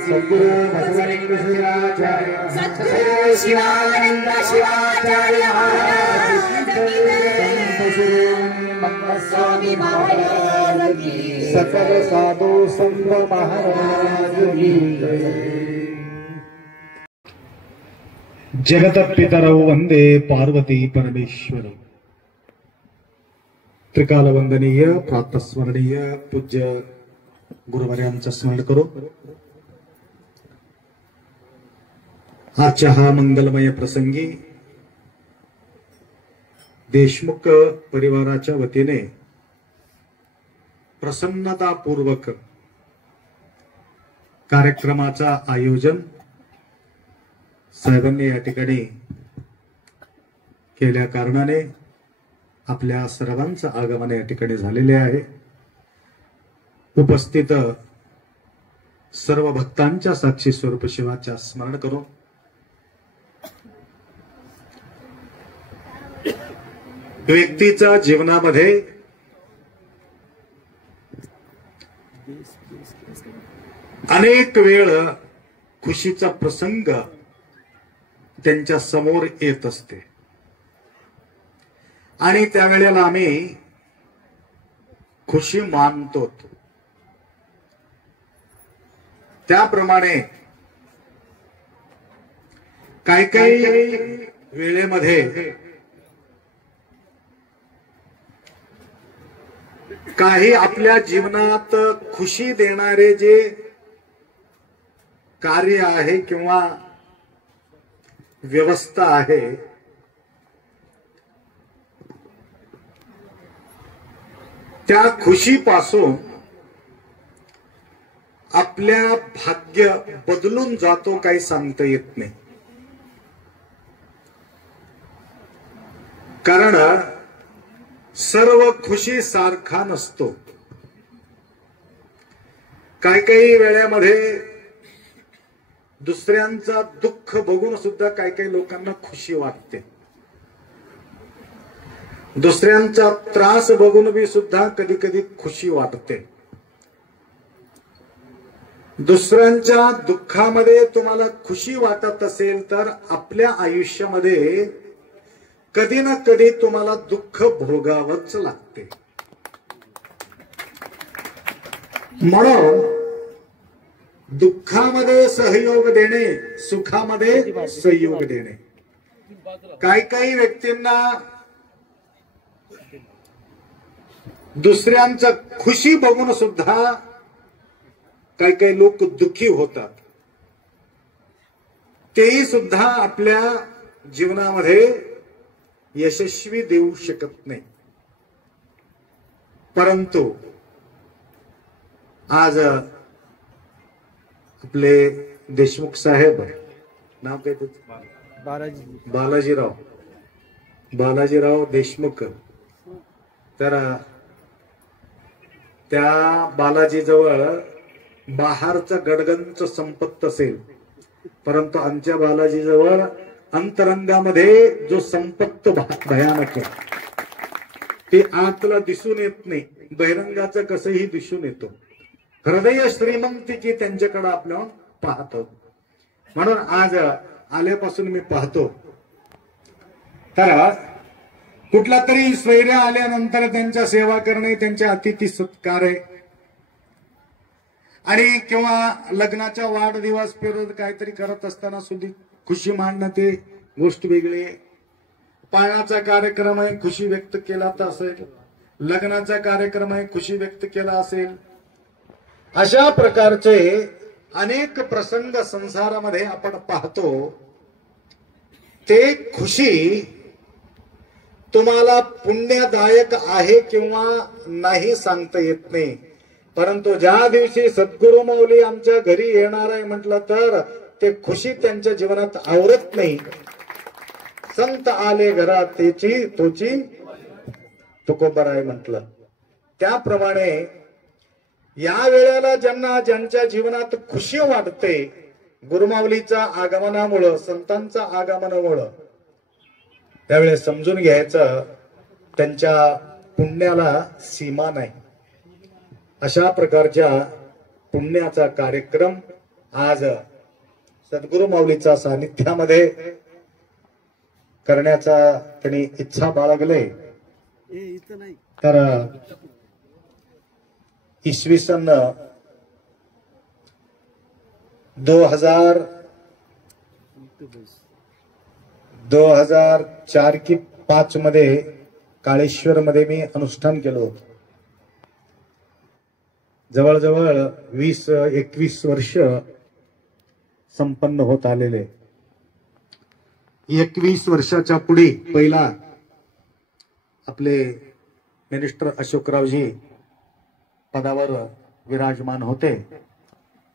सद्गुरु शिवानंद शिवाचार्य स्वामी महाराज की सकल साधु संत महाराज की जगत पितरौ वंदे पार्वती परमेश्वर त्रिकाल वंदनीय प्रातस्मरणीय पूज्य गुरुवर्यांचं स्मरण करू आजच्या हा मंगलमय प्रसंगी देशमुख परिवाराच्या वतीने प्रसन्नतापूर्वक कार्यक्रमाचा आयोजन साहेबांनी या ठिकाणी केल्या कारणाने आपल्या सर्वांचं आगमन या ठिकाणी झालेले आहे। उपस्थित सर्व भक्तांच्या साक्षी स्वरूप शिवाच्या स्मरण करून व्यक्तीच्या जीवनामध्ये अनेक वेळ खुशीचा प्रसंग त्यांच्या समोर येत असते आणि त्यावेळेला आम्ही खुशी मानतो। त्याप्रमाणे काही वेळेमध्ये काही आपल्या जीवनात खुशी देणारे जे कार्य आहे किंवा व्यवस्था आहे त्या खुशीपासून आपल्या भाग्य बदलून जातो काही सांगता येत नाही। कारण सर्व खुशी सारखा नसतो। काही वेळेमध्ये दुसऱ्यांचा दुःख बघून सुद्धा काही लोकांना खुशी वाटते। दुसऱ्यांचा त्रास बघून बी सुद्धा कधी कधी खुशी वाटते। दुसऱ्यांच्या दुःखामध्ये तुम्हाला खुशी वाटत असेल तर आपल्या आयुष्यामध्ये कधी ना कधी तुम्हाला दुःख भोगावंच लागते। म्हणून दुःखामध्ये सहयोग देणे, सुखामध्ये सहयोग देणे। काही व्यक्तींना दुसऱ्यांचा खुशी बघून सुद्धा काही लोक दुःखी होतात। तेही सुद्धा आपल्या जीवनामध्ये यशस्वी देऊ शकत नाही। परंतु आज आपले देशमुख साहेब, नाव काय त्याचं? बालाजीराव देशमुख। तर त्या बालाजीजवळ बाहेरचा गडगंच संपत्त असेल, परंतु आमच्या बालाजीजवळ अंतरंगामध्ये जो संपत्त भयानक ते आतला दिसून येत नाही, बहिरंगाचं कसंही दिसून येतो। हृदय श्रीमंती त्यांच्याकडे आपण पाहतो। म्हणून आज आल्यापासून मी पाहतो तर कुठला तरी स्वैर्य आल्यानंतर त्यांच्या सेवा करणे, त्यांच्या अतिथी सत्कार आहे। आणि किंवा लग्नाच्या वाढदिवस फिरत काहीतरी करत असताना सुद्धा खुशी मांडणं ते गोष्ट वेगळी आहे. पाळण्याचा कार्यक्रम आहे, खुशी व्यक्त केला तर असेल, लग्नाचा कार्यक्रम आहे, खुशी व्यक्त केला असेल. अशा प्रकारचे अनेक प्रसंग संसारामध्ये आपण पाहतो. ते खुशी तुम्हाला पुण्यदायक आहे किंवा नाही सांगता येत नाही. परंतु ज्या दिवशी सद्गुरु माऊली आमच्या घरी येणार आहे म्हटलं तर ते खुशी त्यांच्या जीवनात आवरत नाही. संत आले घरात त्याची तोची तुकोबराय म्हटलं. त्याप्रमाणे या वेळेला ज्यांच्या जीवनात खुशी वाटते गुरुमाऊलीच्या आगमनामुळं, संतांच्या आगमनामुळं, त्यावेळेस समजून घ्यायचं त्यांच्या पुण्याला सीमा नाही. अशा प्रकारच्या पुण्याचा कार्यक्रम आज सद्गुरु माऊलीच्या सानिध्यामध्ये करण्याचा त्यांनी इच्छा बाळगले. तर इसवी सन 2004 की 5 मध्ये काळेश्वर मध्ये मी अनुष्ठान केलं होतं. जवळजवळ 20-21 वर्ष संपन्न होत आलेले. 21 वर्षाच्या पुढे पहिला आपले मिनिस्टर अशोकरावजी पदावर विराजमान होते.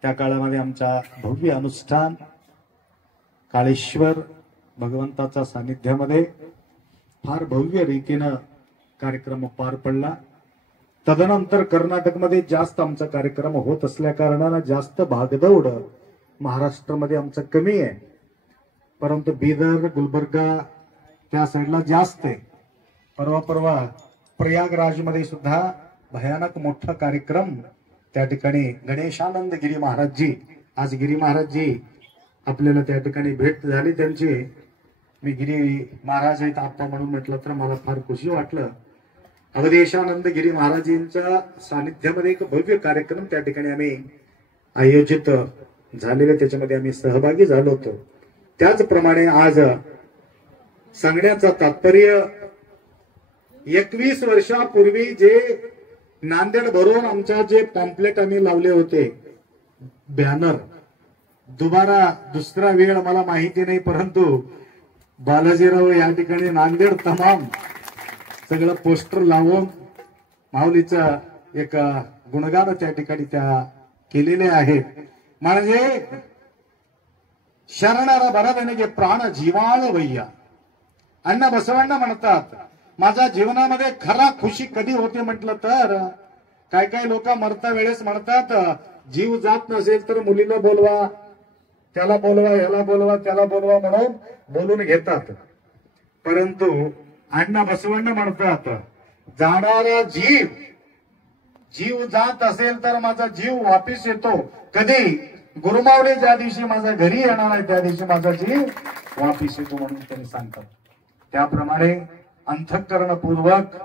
त्या काळामध्ये आमचा भव्य अनुष्ठान काळेश्वर भगवंताच्या सानिध्यामध्ये फार भव्य रीतीनं कार्यक्रम पार पडला. तदनंतर कर्नाटकमध्ये जास्त आमचा कार्यक्रम होत असल्या कारणानं जास्त भागदौड महाराष्ट्रामध्ये आमचं कमी आहे. परंतु बिदर, गुलबर्गा त्या साईडला जास्त आहे. परवा प्रयागराजमध्ये सुद्धा भयानक मोठा कार्यक्रम त्या ठिकाणी गणेशानंद गिरी महाराजजी, आज गिरी महाराजजी आपल्याला त्या ठिकाणी भेट झाली त्यांची. मी गिरी महाराज आहेत आप्पा म्हणून म्हटलं तर मला फार खुशी वाटलं. अवधेशानंद गिरी महाराजींच्या सानिध्यामध्ये एक भव्य कार्यक्रम त्या ठिकाणी आम्ही आयोजित झालेले, त्याच्यामध्ये आम्ही सहभागी झालो होतो. त्याचप्रमाणे आज सांगण्याचं तात्पर्य 21 वर्षापूर्वी जे नांदेड भरून आमच्या जे पॉम्पलेट आम्ही लावले होते, बॅनर, दुसरा वेळ मला माहिती नाही, परंतु बालाजीराव या ठिकाणी नांदेड तमाम सगळं पोस्टर लावून माऊलीचा एक गुणगान त्या ठिकाणी त्या केलेले आहेत. म्हणजे शरणारा बराबने प्राण जीवाळ वैया. अण्णा बसवण्णा म्हणतात माझ्या जीवनामध्ये खरा खुशी कधी होते म्हटलं तर काय लोक मरता वेळेस म्हणतात जीव जात नसेल तर मुलीला बोलवा, त्याला बोलवा, ह्याला बोलवा, त्याला बोलवा म्हणून बोलून घेतात. परंतु अण्णा बसवण्णा म्हणतात जाणारा जीव जात असेल तर माझा जीव वापिस येतो. कधी? गुरुमाऊली ज्या दिवशी माझ्या घरी येणार आहे त्या दिवशी माझा जीव वापिस येतो म्हणून त्यांनी सांगतात. त्याप्रमाणे अंतःकरणपूर्वक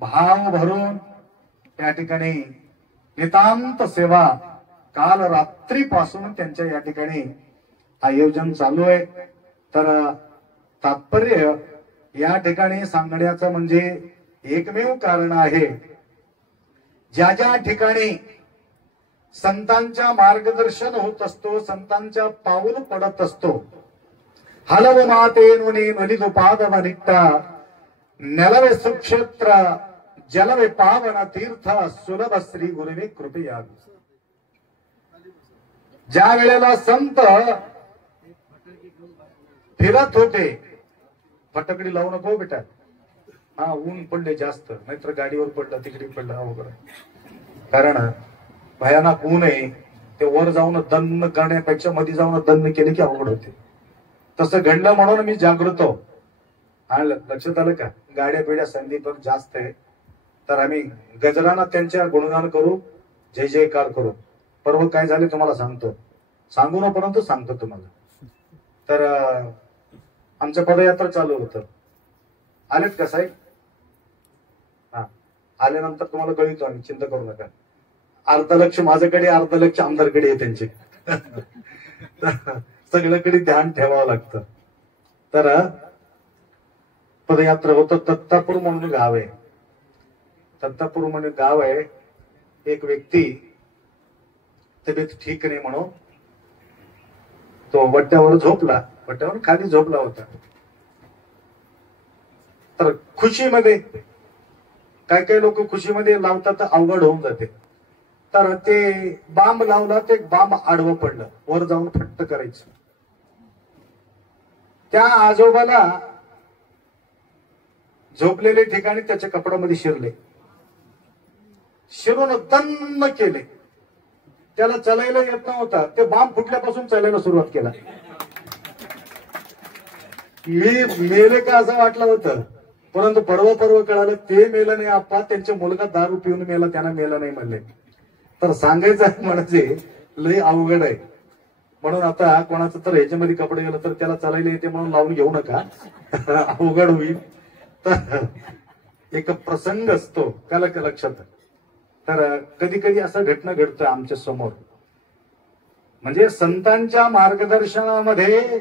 भाव भरून त्या ठिकाणी नितांत सेवा काल रात्रीपासून त्यांच्या या ठिकाणी आयोजन चालू आहे. तर तात्पर्य या ठिकाणी सांगण्याचं म्हणजे एकमेव कारण आहे, ज्या ठिकाणी संतांच्या मार्गदर्शन होत असतो, संतांच्या पाऊल पडत असतो, हलव माते नुनी नलिदुपाद वनिट्टा नेलवे सुक्षेत्र जलवे पावन तीर्थ सुलभ श्री गुरुवे कृपया. ज्या वेळेला संत फिरत होते, फटकडी लावू नको बेटा, हा ऊन पडले जास्त, नाहीतर गाडीवर पडलं तिकडे पडलं अवघड. कारण भयानक ऊन आहे, ते वर जाऊन दन्न करण्यापेक्षा मध्ये जाऊन दन्न केले की अवघड होते. तसं घडलं म्हणून मी जागृत हो. लक्षात आलं का? गाड्या पिढ्या संधीवर जास्त आहे, तर आम्ही गजराना त्यांच्या गुणगान करू, जय जयकार करू. परवा काय झाले तुम्हाला सांगतो, सांगू न परंतु सांगतो तुम्हाला. तर आमचं पदयात्रा चालू होतं. आलेत का साहेब? हा, आल्यानंतर तुम्हाला कळवतो आम्ही, चिंता करू नका. अर्ध लक्ष माझ्याकडे, अर्ध लक्ष आमदारकडे आहे त्यांचे. सगळ्याकडे ध्यान ठेवावं लागतं. तर पदयात्रा होतं. दत्तापूर म्हणून गाव आहे. दत्तापूर म्हणून गाव आहे. एक व्यक्ती तब्येत ठीक नाही म्हणून तो वट्ट्यावर झोपला. वट्ट्यावर खाली झोपला होता. तर खुशीमध्ये काही लोक खुशीमध्ये लावतात तर अवघड होऊन जाते. तर ते बांब लावला, ते बांब आडवं पडलं, वर जाऊन फट्ट करायचं. त्या आजोबाला झोपलेले ठिकाणी त्याच्या कपड्यामध्ये शिरले. शिरून तन्न केले. त्याला चालायला येत नव्हता. ते बांब फुटल्यापासून चालायला सुरुवात केला. मी मेले का असं वाटलं होतं, परंतु परवा कळालं ते मेलं नाही आप्पा, त्यांच्या मुलगा दारू पिऊन मेला, त्यांना मेलं नाही म्हणले. तर सांगायचं म्हणजे लय अवघड आहे. म्हणून आता कोणाचं तर ह्याच्यामध्ये कपडे गेलं तर त्याला चालायला येते म्हणून लावून घेऊ नका, अवघड होईल. तर एक प्रसंग असतो त्याला लक्षात. तर कधी कधी असं घटना घडतं आमच्या समोर. म्हणजे संतांच्या मार्गदर्शनामध्ये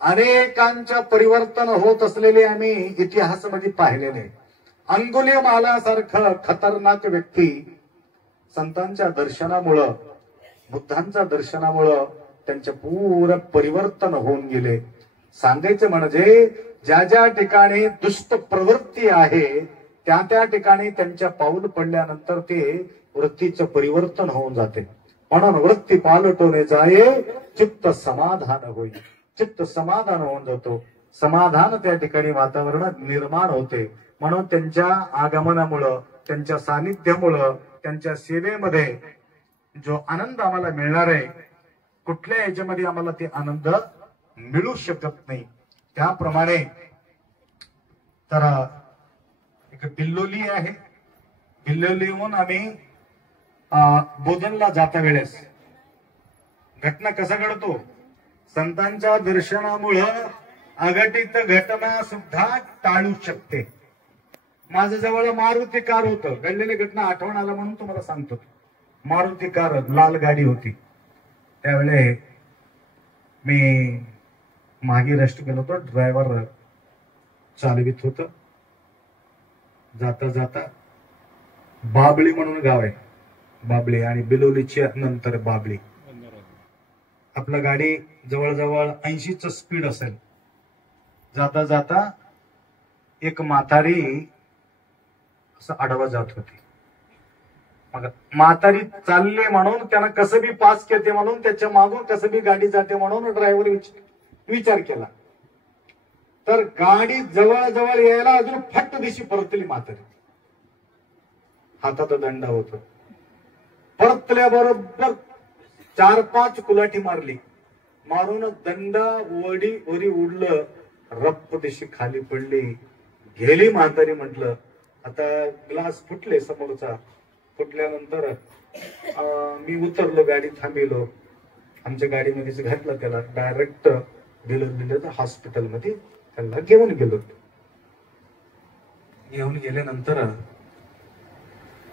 अनेकांच्या परिवर्तन होत असलेले आम्ही इतिहासामध्ये पाहिलेले. अंगुलीमालासारखं खतरनाक व्यक्ती संतांच्या दर्शनामुळं, बुद्धांच्या दर्शनामुळं त्यांचे पूर्ण परिवर्तन होऊन गेले. सांगायचं म्हणजे ज्या ज्या ठिकाणी दुष्ट प्रवृत्ती आहे त्या ठिकाणी त्यांच्या पाऊल पडल्यानंतर ते वृत्तीचं परिवर्तन होऊन जाते. म्हणून वृत्ती पालटवणे जाये चित्त समाधान होईल. चित्त समाधान होऊन जातो. समाधान त्या ठिकाणी वातावरण निर्माण होते. म्हणून त्यांच्या आगमनामुळं, त्यांच्या सानिध्यामुळं, त्यांच्या सेवेमध्ये जो आनंद आम्हाला मिळणार आहे, कुठल्या याच्यामध्ये आम्हाला ते आनंद मिळू शकत नाही. त्याप्रमाणे तर एक बिल्लोली आहे. बिल्लोलीहून आम्ही बोधनला जाता वेळेस घटना कसा घडतो, संतांच्या दर्शनामुळं अघटित घटना सुद्धा टाळू शकते. माझ्या जवळ मारुती कार होतं. घडलेली घटना आठवण आला म्हणून तुम्हाला सांगतो. मारुती कार, लाल गाडी होती. त्यावेळे मी मागे रेस्ट केलं होतं. ड्रायव्हर चालवित होत. जाता जाता बाबळी म्हणून गाव आहे, बाबळी आणि बिलोलीच्या नंतर बाबळी. आपलं गाडी जवळजवळ 80चं स्पीड असेल. जाता जाता एक म्हातारी असं आडवा जात होती. मग म्हातारी चालले म्हणून त्यांना कसं बी पास केले म्हणून त्याच्या मागून कसं बी गाडी जाते म्हणून ड्रायव्हर विचार केला. तर गाडी जवळ यायला अजून फट्ट दिशी परतली म्हातारी. हातात दंड होत. परतल्याबरोबर 4-5 कुलाठी मारली. मारून दंड वरी उडलं. रप्प दिशी खाली पडली. गेली म्हातारी. म्हटलं आता ग्लास फुटले समोरचा. फुटल्यानंतर मी उतरलो, गाडी थांबिलो. आमच्या गाडीमध्येच घातलं त्याला. डायरेक्ट दिलं हॉस्पिटलमध्ये त्यांना घेऊन गेलो. घेऊन गेल्यानंतर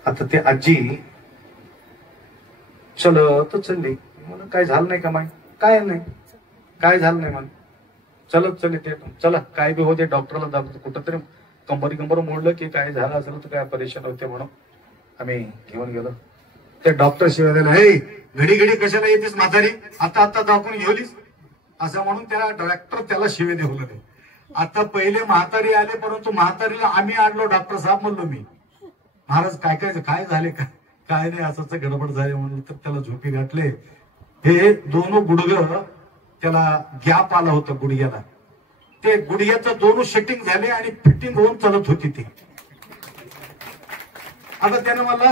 आता ते आजी चल तर चालली. मला काय झालं नाही का? काय नाही, काय झालं नाही. मला चलत चल ते चला काय बी होते डॉक्टरला दाखवतो. कुठंतरी कंबर मोडलं की काय झालं असेल तर काय परेशान होते म्हणून आम्ही घेऊन गेलो. ते डॉक्टर शिवाय दिला, हे घडी कशाला येतेस म्हातारी, आता दाखवून घेऊलीस असं म्हणून त्याला डॉक्टर त्याला शिवे देऊ लागले. आता पहिले म्हातारी आले, परंतु म्हातारीला आम्ही आणलो. डॉक्टर साहेब म्हणलो मी, महाराज काय झाले काय नाही असंच गडबड झाली म्हणून तर त्याला झोपी घातले. हे दोन गुडघं त्याला गॅप आला होता गुडघ्याला. ते गुडघ्याचं दोन सेटिंग झाले आणि फिटिंग होऊन चालत होती ती. आता त्यानं मला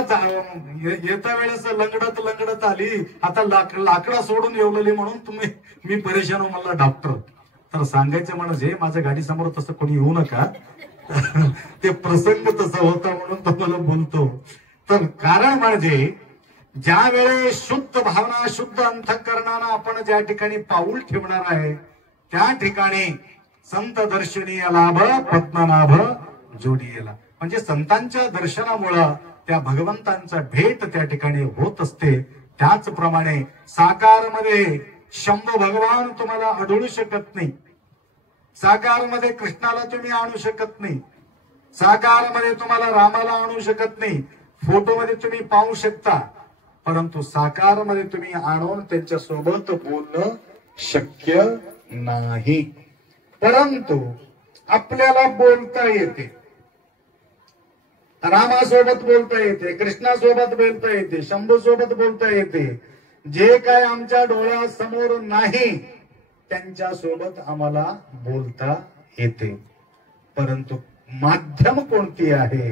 येता वेळेस लंगडत आली. आता लाकडा सोडून येवलेली म्हणून मी परेशान हो मला डॉक्टर. तर सांगायचं म्हणजे माझ्या गाडी समोर तसं कोणी येऊ नका. ते प्रसंग तसा होता म्हणून तुम्हाला बोलतो. तर कारण म्हणजे ज्या वेळेस शुद्ध भावना, शुद्ध अंतःकरणानं आपण ज्या ठिकाणी पाऊल ठेवणार आहे त्या ठिकाणी संत दर्शनीय लाभ पद्मनाभ जोडीला. म्हणजे संतांच्या दर्शनामुळं त्या भगवंतांचा भेट त्या ठिकाणी होत असते. त्याचप्रमाणे साकारमध्ये शंभू भगवान तुम्हाला आढळू शकत नाही. साकारमध्ये कृष्णाला तुम्ही आणू शकत नाही. साकारमध्ये तुम्हाला रामाला आणू शकत नाही. फोटोमध्ये तुम्ही पाहू शकता, परंतु साकारमध्ये तुम्ही आणून त्यांच्या सोबत बोलणं शक्य नाही. परंतु आपल्याला बोलता येते, रामासोबत बोलता येते, कृष्णासोबत बोलता येते, शंभू सोबत बोलता येते. जे काय आमच्या डोळ्यासमोर नाही त्यांच्या सोबत आम्हाला बोलता येते. परंतु माध्यम कोणती आहे?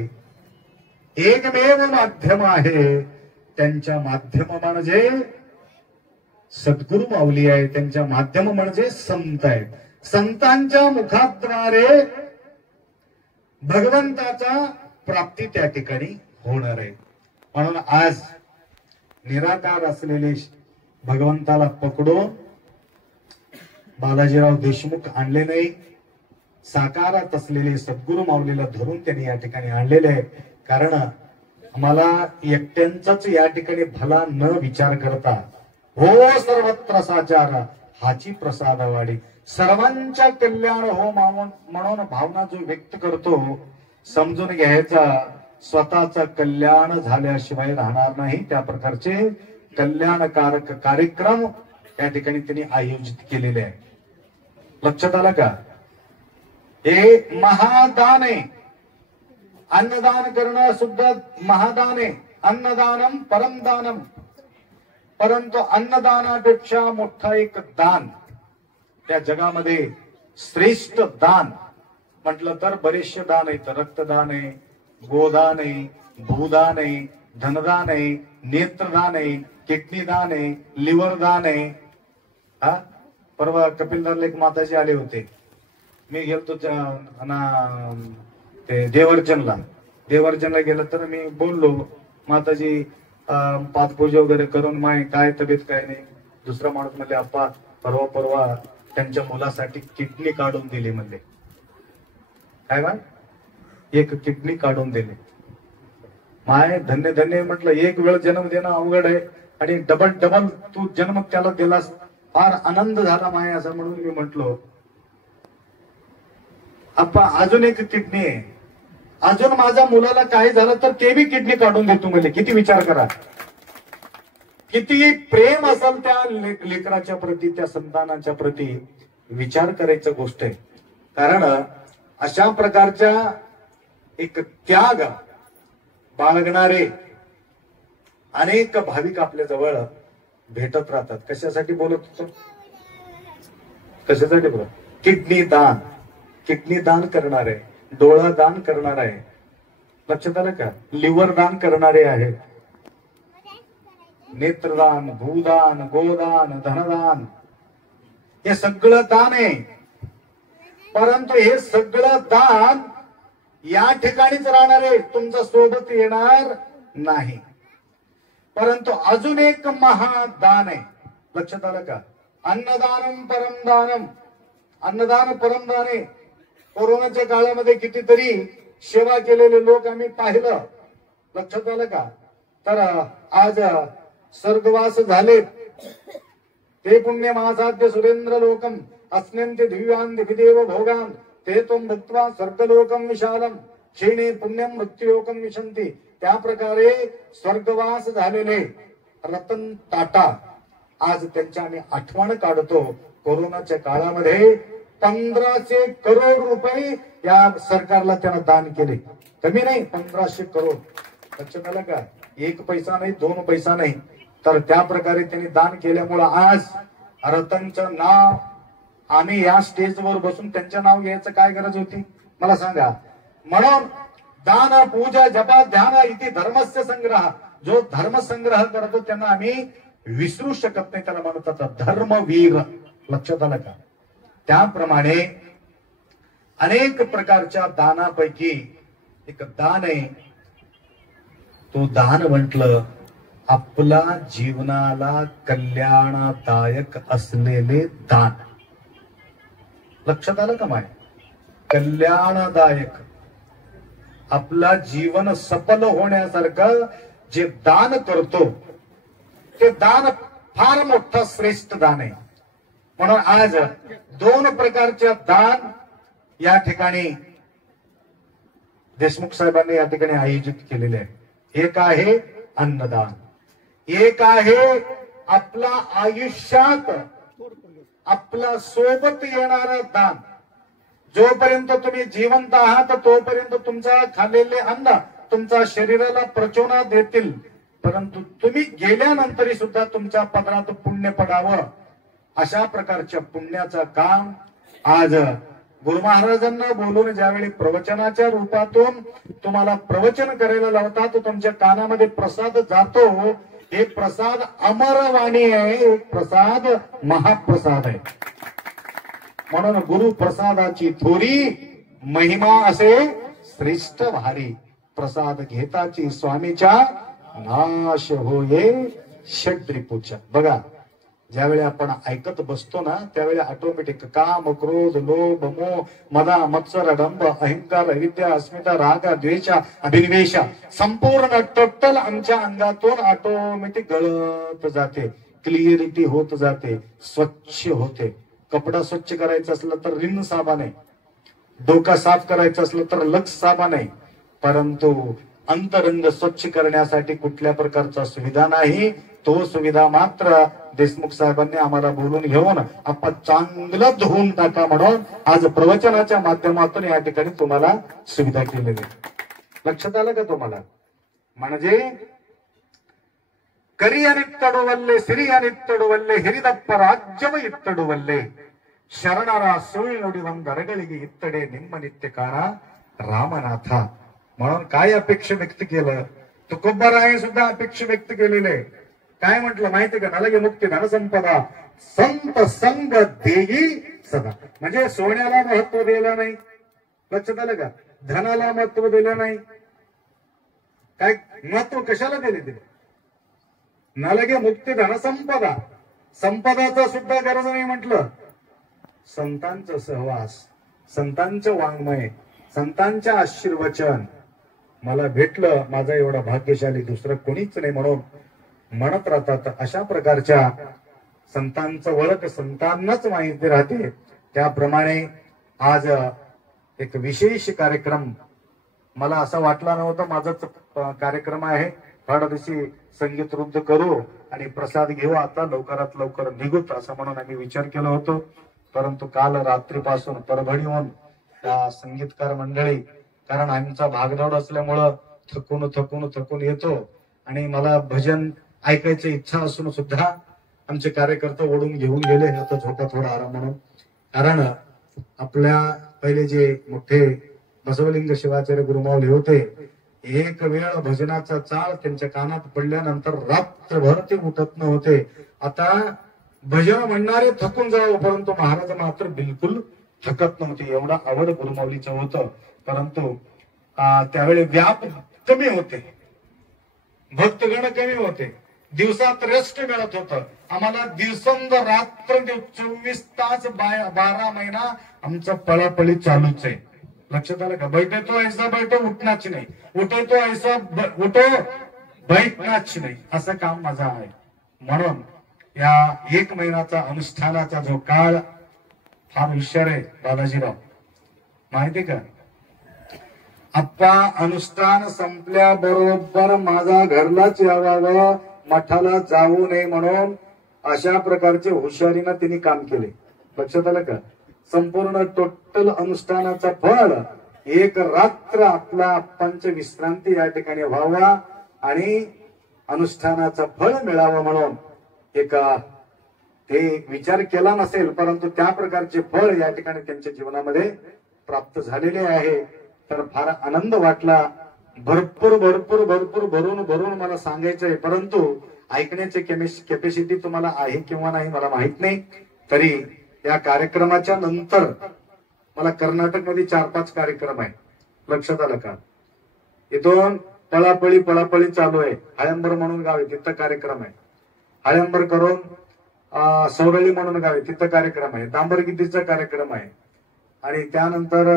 एकमेव माध्यम आहे. त्यांच्या माध्यम म्हणजे सद्गुरु माऊली आहे. त्यांच्या माध्यम म्हणजे संत आहेत. संतांच्या मुखाद्वारे भगवंताचा प्राप्ती त्या ठिकाणी होणार आहे. म्हणून आज निराकार असलेले भगवंताला पकडून बालाजीराव देशमुख आणले नाही. साकारात असलेले सद्गुरु माऊलीला धरून त्यांनी या ठिकाणी आणलेले आहे. कारण आम्हाला एकट्यांचाच या ठिकाणी भला न विचार करता, हो सर्वत्र साचार हाची प्रसादवाडी, सर्वांच्या कल्याण हो म्हणून भावना जो व्यक्त करतो, समजून घ्यायचा स्वतःचा कल्याण झाल्याशिवाय राहणार नाही. त्या प्रकारचे कल्याणकारक कार्यक्रम या ठिकाणी त्यांनी आयोजित केलेले आहे. लक्षात आलं का? हे महादान आहे. अन्नदान करणं सुद्धा महादान आहे. अन्नदानम परमदानम. परंतु अन्नदानापेक्षा मोठा एक दान त्या जगामध्ये, श्रेष्ठ दान म्हटलं तर बरेचसे दान आहेत. रक्तदान आहे, गोदान आहे, भूदान आहे, धनदान आहे, नेत्रदान आहे, किडनी दान आहे, लिव्हर दान आहे. हा परवा कपिलदारला एक माताजी आले होते. मी गेलतो ते देवर्जनला गेलं तर मी बोललो, माताजी पादपूजा वगैरे करून माय काय तब्येत काय नाही. दुसरा माणूस म्हणले, आप्पा परवा त्यांच्या मुलासाठी किडनी काढून दिली म्हणले. काय बा, एक किडनी काढून दिली. माय धन्य धन्य म्हटलं. एक वेळ जन्म देणं अवघड आहे आणि डबल तू जन्म त्याला दिलास, फार आनंद झाला माय असं म्हणून मी म्हटलो, आप्पा अजून एक किडनी आहे, अजून माझ्या मुलाला काय झालं तर ते बी किडनी काढून देतो म्हणजे. किती विचार करा, किती प्रेम असेल त्या लेकराच्या प्रती, त्या संतानाच्या प्रती. विचार करायचं गोष्ट आहे. कारण अशा प्रकारच्या एक त्याग बाळगणारे अनेक भाविक आपल्या जवळ भेटत राहतात. कशासाठी बोलत होतो? कशासाठी बोलत? किडनी दान करणार आहे, डोळा दान करणार आहे. लक्षात आलं का? लिव्हर दान करणारे आहेत. नेत्रदान, भूदान, गोदान, धनदान, हे सगळं दान आहे. परंतु हे सगळं दान या ठिकाणीच राहणार आहे, तुमच्या सोबत येणार नाही. परंतु अजून एक महादान आहे. लक्षात आलं का? अन्नदानम परमदानम. अन्नदान परमदान आहे. कोरोनाच्या काळामध्ये कितीतरी सेवा केलेले लोक आम्ही पाहिलं. लक्षात आलं का? तर आज स्वर्गवास झाले. ते पुण्य महासाध्य सुरेंद्र लोकम अस्म्यंते दिव्यान दिविदेव भोगान ते तुम भक्त्वा स्वर्गलोकम विशालम क्षीणे पुण्यम मृत्युलोकम विशंती. त्या प्रकारे स्वर्गवास झालेले रतन टाटा आज त्यांच्या आम्ही आठवण काढतो. कोरोनाच्या काळामध्ये 1500 करोड रुपये या सरकारला त्यानं दान केले. कमी नाही, 1500 करोड. लक्षात आलं का? एक पैसा नाही, 2 पैसा नाही. तर त्या प्रकारे त्यांनी दान केल्यामुळं आज रतनचं नाव आम्ही या स्टेजवर बसून त्यांचं नाव घ्यायचं काय गरज होती मला सांगा. म्हणून दान पूजा जपा ध्यान इथे धर्मस्य संग्रह. जो धर्म संग्रह करतो त्यांना आम्ही विसरू शकत नाही. त्याला म्हणतात धर्मवीर. लक्षात आलं का? त्याप्रमाणे अनेक प्रकारच्या दानापैकी एक दान आहे. तो दान म्हटलं आपला जीवनाला कल्याणदायक असलेले दान. लक्षात आलं का माय? कल्याणदायक. आपला जीवन सफल होण्यासारखं जे दान करतो ते दान फार मोठं श्रेष्ठ दान आहे. म्हणून आज 2 प्रकारच्या दान या ठिकाणी देशमुख साहेबांनी या ठिकाणी आयोजित केलेले आहे. एक आहे अन्नदान, एक आहे आपला आयुष्यात आपला सोबत येणारं दान. जोपर्यंत तुम्ही जिवंत आहात तोपर्यंत तुमचा खाल्लेले अन्न तुमच्या शरीराला प्रचोदना देतील, परंतु तुम्ही गेल्यानंतरही सुद्धा तुमच्या पदरात पुण्य पडावं अशा प्रकारच्या पुण्याचं काम आज गुरु महाराजांना बोलून ज्यावेळी प्रवचनाच्या रूपातून तुम्हाला प्रवचन करायला लावतात, तुमच्या कानामध्ये प्रसाद जातो. हे प्रसाद अमरवाणी आहे, प्रसाद महाप्रसाद आहे. म्हणून गुरु प्रसादाची थोरी महिमा असे श्रेष्ठ भारी. प्रसाद घेताची स्वामीच्या नाश होये षड्रिपूच्या. बघा, ज्यावेळी आपण ऐकत बसतो ना त्यावेळी ऑटोमॅटिक काम, क्रोध, लोभ, मोह, मदा, मत्सर, डंब, अहंकार, विद्या, अस्मिता, राग, द्वेष, अभिनिवेश संपूर्ण टोटल आमच्या अंगातून ऑटोमॅटिक गळत जाते, क्लिअरिटी होत जाते, स्वच्छ होते. कपडा स्वच्छ करायचा असलं तर रिन साबण आहे, डोका साफ करायचं असलं तर लक्स साबण आहे, परंतु अंतरंग स्वच्छ करण्यासाठी कुठल्या प्रकारचा सुविधा नाही. तो सुविधा मात्र देशमुख साहेबांनी आम्हाला बोलून घेऊन आपण चांगलं धुवून टाका म्हणून आज प्रवचनाच्या माध्यमातून या ठिकाणी तुम्हाला सुविधा केलेली. लक्षात आलं का तुम्हाला? म्हणजे ಕರಿಯನಿತ್ತಡುವಲ್ಲೆ ಸಿರಿಯನಿತ್ತಡುವಲ್ಲೆ ಹಿರಿದಪ್ಪ ರಾಜ್ಯವ ಇತ್ತಡುವಲ್ಲೆ ಶರಣರ ಸುಳ್ಳು ನುಡಿವಂದರಗಳಿಗೆ ಇತ್ತಡೆ ನಿಮ್ಮ ನಿತ್ಯ ಕಾಣ रामनाथ. म्हणून काय अपेक्षा व्यक्त केलं? तुकोबाराय सुद्धा अपेक्षा व्यक्त केलेले. काय म्हटलं माहिती का? नलगे मुक्ती धनसंपदा संत संग देई सदा. म्हणजे सोन्याला महत्व दिलं नाही, लक्षात आलं का? धनाला महत्व दिलं नाही. काय महत्व कशाला दिले? नलगे मुक्ती धनसंपदा. संपदाचा सुद्धा गरज नाही म्हटलं. संतांचं सहवास, संतांचं वाङ्मय, संतांच्या आशीर्वचन मला भेटलं, माझा एवढा भाग्यशाली दुसरं कोणीच नाही म्हणून म्हणत राहतात. अशा प्रकारच्या संतांचं ओळख संतांनाच माहिती राहते. त्याप्रमाणे आज एक विशेष कार्यक्रम मला असं वाटला नव्हतं माझाच कार्यक्रम आहे, थोड्या दिवशी संगीत रुद्ध करू आणि प्रसाद घेऊ, आता लवकरात लवकर निघूत असं म्हणून आम्ही विचार केला होतो. परंतु काल रात्रीपासून परभणीहून त्या संगीतकार मंडळी, कारण आमचा भागदौड असल्यामुळं थकून येतो आणि मला भजन ऐकायची इच्छा असून सुद्धा आमचे कार्यकर्ते ओढून घेऊन गेले. आता झोपा थोडा आराम म्हणून. कारण आपल्या पहिले जे मोठे बसवलिंग शिवाचार्य गुरुमाऊली होते, एक वेळ भजनाचा चाळ त्यांच्या कानात पडल्यानंतर रात्रभर ते उठत नव्हते. आता भजन म्हणणारे थकून जावं, परंतु महाराज मात्र बिलकुल थकत नव्हते. एवढा आवड गुरुमाऊलीचं होतं. परंतु त्यावेळी व्याप कमी होते, भक्तगण कमी होते, दिवसात रेस्ट मिळत होतं आम्हाला. दिवसंद रात्र 24 तास 12 महिना आमचं पळापळी चालूच आहे. लक्षात आलं का? बैठे तो ऐसा बैठो उठणाच नाही, उठे तो ऐसा उठो बैठणाच नाही, असं काम माझं आहे. म्हणून या 1 महिन्याचा अनुष्ठानाचा जो काळ फार हुशार आहे बालाजीराव, माहिती का? आप्पा अनुष्ठान संपल्याबरोबर माझा घरलाच यावावं, मठाला जाऊ नये म्हणून अशा प्रकारचे हुशारीनं त्यांनी काम केले. लक्षात आलं का? संपूर्ण टोटल अनुष्ठानाचा फळ 1 रात्र आपला आप्पांची विश्रांती या ठिकाणी व्हावा आणि अनुष्ठानाचं फळ मिळावं म्हणून ते विचार केला नसेल, परंतु त्या प्रकारचे फळ या ठिकाणी त्यांच्या जीवनामध्ये प्राप्त झालेले आहे. तर फार आनंद वाटला. भरपूर भरपूर भरपूर भरून भरून मला सांगायचंय, परंतु ऐकण्याची कॅपॅसिटी तुम्हाला आहे किंवा नाही मला माहित नाही. तरी या कार्यक्रमाच्या नंतर मला कर्नाटकमध्ये 4-5 कार्यक्रम आहे. लक्षात आलं का? इथून पळापळी चालू आहे. हळंबर म्हणून गाव आहे, तिथं कार्यक्रम आहे. हळंबर करून सौरळी म्हणून गाव आहे, तिथं कार्यक्रम आहे. डांबरगिद्दीचा कार्यक्रम आहे आणि त्यानंतर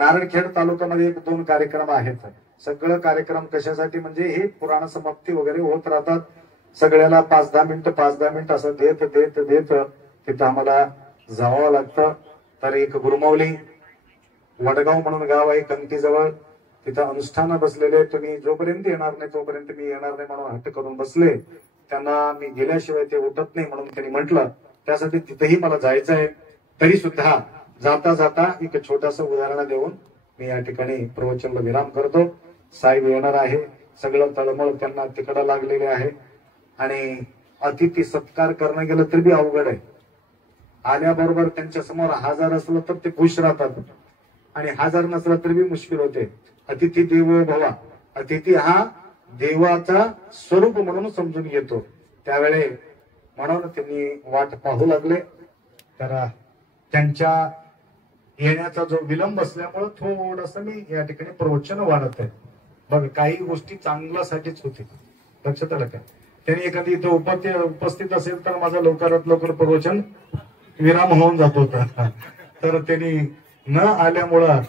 नारायणखेड तालुक्यामध्ये 1-2 कार्यक्रम आहेत. सगळं कार्यक्रम कशासाठी म्हणजे हे पुराण समाप्ती वगैरे होत राहतात. सगळ्याला 5-10 मिनिटं असं देत तिथं आम्हाला जावं लागतं. तर एक गुरुमाऊली वडगाव म्हणून गाव आहे कंकीजवळ, तिथं अनुष्ठान बसलेले. तुम्ही जोपर्यंत येणार नाही तोपर्यंत मी येणार नाही म्हणून हट्ट करून बसले. त्यांना मी गेल्याशिवाय ते उठत नाही म्हणून त्यांनी म्हटलं. त्यासाठी तिथेही मला जायचं आहे. तरी सुद्धा जाता जाता एक छोटंसं उदाहरण देऊन मी या ठिकाणी प्रवचनाला विराम करतो. साहेब येणार आहे, सगळं तळमळ त्यांना तिकडं लागलेले आहे आणि अतिथी सत्कार करणं गेलं तरी बी अवघड आहे. आल्याबरोबर त्यांच्या समोर 1000 असलं तर ते खुश राहतात आणि 1000 नसलं तरी बी मुश्किल होते. अतिथी देवो भव, अतिथी हा देवाचा स्वरूप म्हणून समजून घेतो. त्यावेळे म्हणून त्यांनी वाट पाहू लागले. तर त्यांच्या येण्याचा जो विलंब असल्यामुळे थोडंसं मी या ठिकाणी प्रवचन वाढत आहे. बघ, काही गोष्टी चांगल्यासाठीच होते. लक्षात आलं का? त्यांनी एखादी इथं उपस्थित असेल तर माझं लवकरात लवकर प्रवचन विराम होऊन जात होता. तर त्यांनी न आल्यामुळं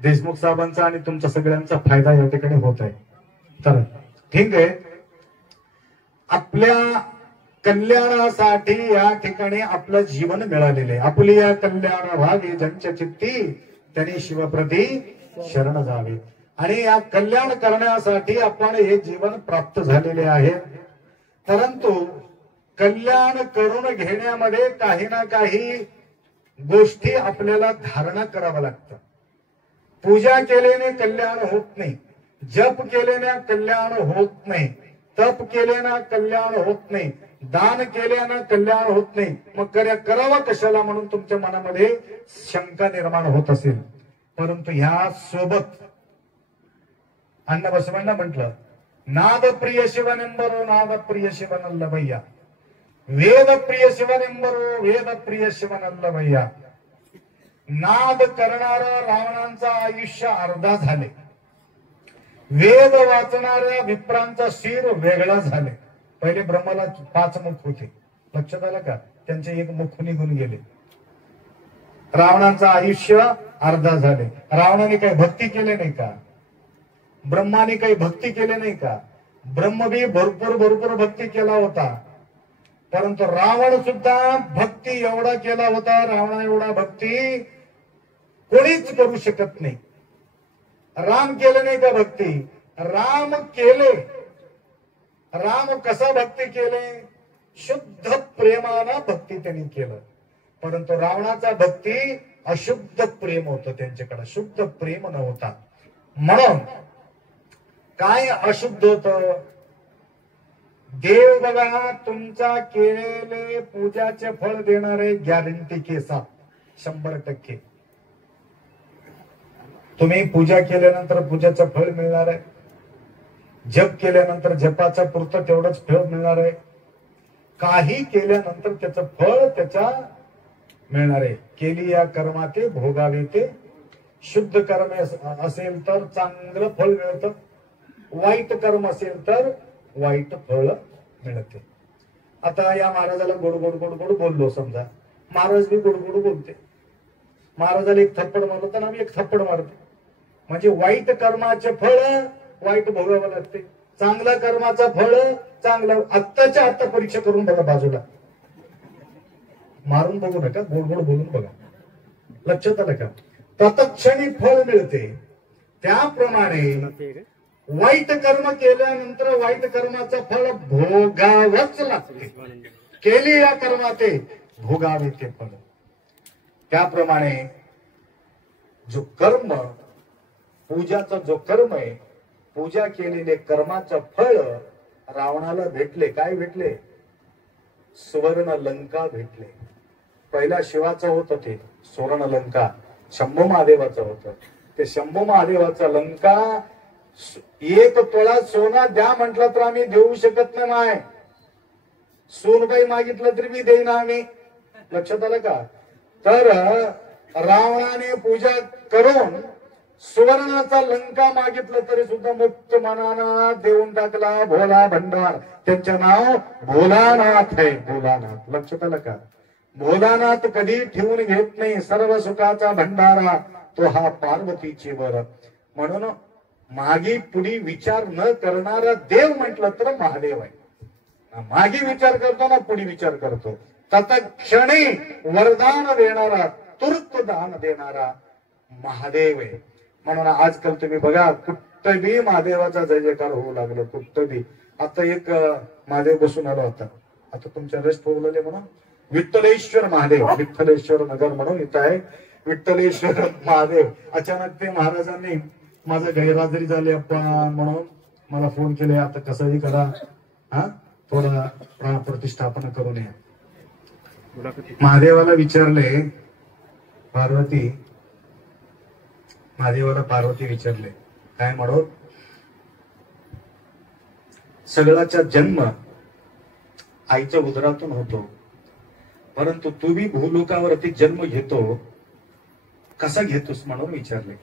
देशमुख साहेबांचा आणि तुमचा सगळ्यांचा फायदा या ठिकाणी होत आहे. तर ठीक आहे, आपल्या कल्याणासाठी या ठिकाणी आपलं जीवन मिळालेले. आपली या कल्याण व्हावे ज्यांच्या चित्ती त्यांनी शिवप्रती शरण जावे. आणि या कल्याण करण्यासाठी आपण हे जीवन प्राप्त झालेले आहे. परंतु कल्याण करून घेण्यामध्ये काही ना काही गोष्टी आपल्याला धारणा करावं लागतं. पूजा केल्याने कल्याण होत नाही, जप केल्याने कल्याण होत नाही, तप केल्यानं कल्याण होत नाही, दान केल्यानं कल्याण होत नाही. मग करावं कशाला म्हणून तुमच्या मनामध्ये शंका निर्माण होत असेल. परंतु ह्या सोबत अण्णा बसवांना म्हटलं, नाद प्रिय शिवनेंबरो नाद प्रिय शिवनल्लभय्या, वेद प्रिय शिवनेंबरो वेद प्रिय शिवनल्लभय्या. नाद करणारा रावणांचा आयुष्य अर्धा झाले, वेद वाचणाऱ्या विप्रांचा शिर वेगळा झाले. पहिले ब्रह्माला 5 मुख होते, लक्षात आलं का? त्यांचे 1 मुख निघून गेले. रावणांचं आयुष्य अर्धा झाले. रावणाने काही भक्ती केले नाही का? ब्रह्माने काही भक्ती केले नाही का? ब्रह्म बी भरपूर भक्ती केला होता. परंतु रावण सुद्धा भक्ती एवढा केला होता, रावणा एवढा भक्ती कोणीच करू शकत नाही. राम केले नाही का भक्ती? राम केले. राम कसा भक्ती केले? शुद्ध प्रेमानं भक्ती त्यांनी केलं. परंतु रावणाचा भक्ती अशुद्ध प्रेम होतं, त्यांच्याकडे शुद्ध प्रेम नव्हता. म्हणून काय अशुद्ध होत? देव बघा, तुमचा केलेले पूजाचे फळ देणारे गॅरंटी केसा 100%. तुम्ही पूजा केल्यानंतर पूजाचं फळ मिळणार आहे, जप केल्यानंतर जपाचं पुरतं तेवढंच फळ मिळणार आहे, काही केल्यानंतर त्याचं फळ त्याच्या मिळणार आहे. केली या कर्माते भोगावे ते. शुद्ध कर्म असेल तर चांगलं फळ मिळतं, वाईट कर्म असेल तर वाईट फळ मिळते. आता या महाराजाला गोड गोड गोड गोड बोललो, समजा महाराज बी गोड गोड बोलते. महाराजाला 1 थप्पड मारलो तर आम्ही 1 थप्पड मारतो. म्हणजे वाईट कर्माचे फळ वाईट भोगावं लागते, चांगल्या कर्माचं फळ चांगलं. आत्ताच्या आत्ता परीक्षा करून बघा, बाजूला मारून बघू नका, गोड गोड बोलून बघा. लक्षात आलं का? तत्क्षणी फळ मिळते. त्याप्रमाणे वाईट कर्म केल्यानंतर वाईट कर्माचं फळ भोगावंच लागते. केली या कर्माते भोगावे ते फळ. त्याप्रमाणे जो कर्म, पूजाचा जो कर्म आहे, पूजा केलेले कर्माचं फळ रावणाला भेटले. काय भेटले? सुवर्ण लंका भेटले. पहिला शिवाचं होतं ते सुवर्ण लंका, शंभू महादेवाचं होतं. ते शंभू महादेवाचा लंका 1 तोळा सोना द्या म्हटलं तर आम्ही देऊ शकत नाही. माय सोनबाई मागितलं तरी मी देईन आम्ही. लक्षात आलं का? तर रावणाने पूजा करून सुवर्णाचा लंका मागितलं तरी सुद्धा मुक्त मनाना देऊन टाकला भोला भंडार. त्यांचं नाव भोलानाथ आहे, भोलानाथ. लक्षात आलं का? भोलानाथ कधी ठेवून घेत नाही, सर्व सुखाचा भंडारा तो हा पार्वतीची वर. म्हणून मागे पुढे विचार न करणारा देव म्हटलं तर महादेव आहे. मागे विचार करतो ना पुढे विचार करतो. तत्क्षणी वरदान देणारा, तुर्त दान देणारा महादेव आहे. म्हणून आजकाल तुम्ही बघा कुठं बी महादेवाचा जय जयकार होऊ लागलो. कुठं बी आता एक महादेव बसून आला होता. आता तुमच्या रस ठेवलेले म्हणून विठ्ठलेश्वर महादेव, विठ्ठलेश्वर नगर म्हणून इथं आहे विठ्ठलेश्वर महादेव. अचानक ते महाराजांनी माझं गैरहजेरी झाली आपण म्हणून मला फोन केले. आता कसंही करा, हा थोडा प्राणप्रतिष्ठापन करून या. महादेवाला विचारले पार्वती, महादेवाला पार्वती विचारले काय म्हणून. सगळ्याचा जन्म आईच्या उदरातून होतो, परंतु तू बी भूलोकावरती जन्म घेतो, कसा घेतोस म्हणून विचारले.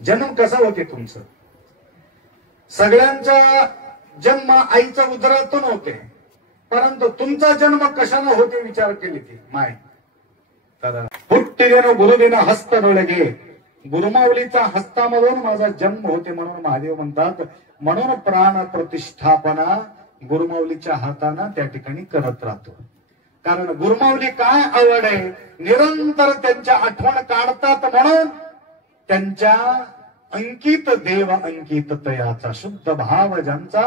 जन्म कसा होते तुमचं. सगळ्यांचा जन्म आईच्या उदरातून होते, परंतु तुमचा जन्म कशाने होते विचार केली ती माय. तर हुट्टिदेन गुरुदेन हस्त डोळगे, गुरुमावलीचा हस्तामधून माझा जन्म होते म्हणून महादेव म्हणतात. म्हणून प्राण प्रतिष्ठापना गुरुमावलीच्या हाताने त्या ठिकाणी करत राहतो. कारण गुरुमावली काय आवड आहे, निरंतर त्यांच्या आठवण काढतात म्हणून त्यांच्या अंकित देव अंकित तयाचा, शुद्ध भाव ज्यांचा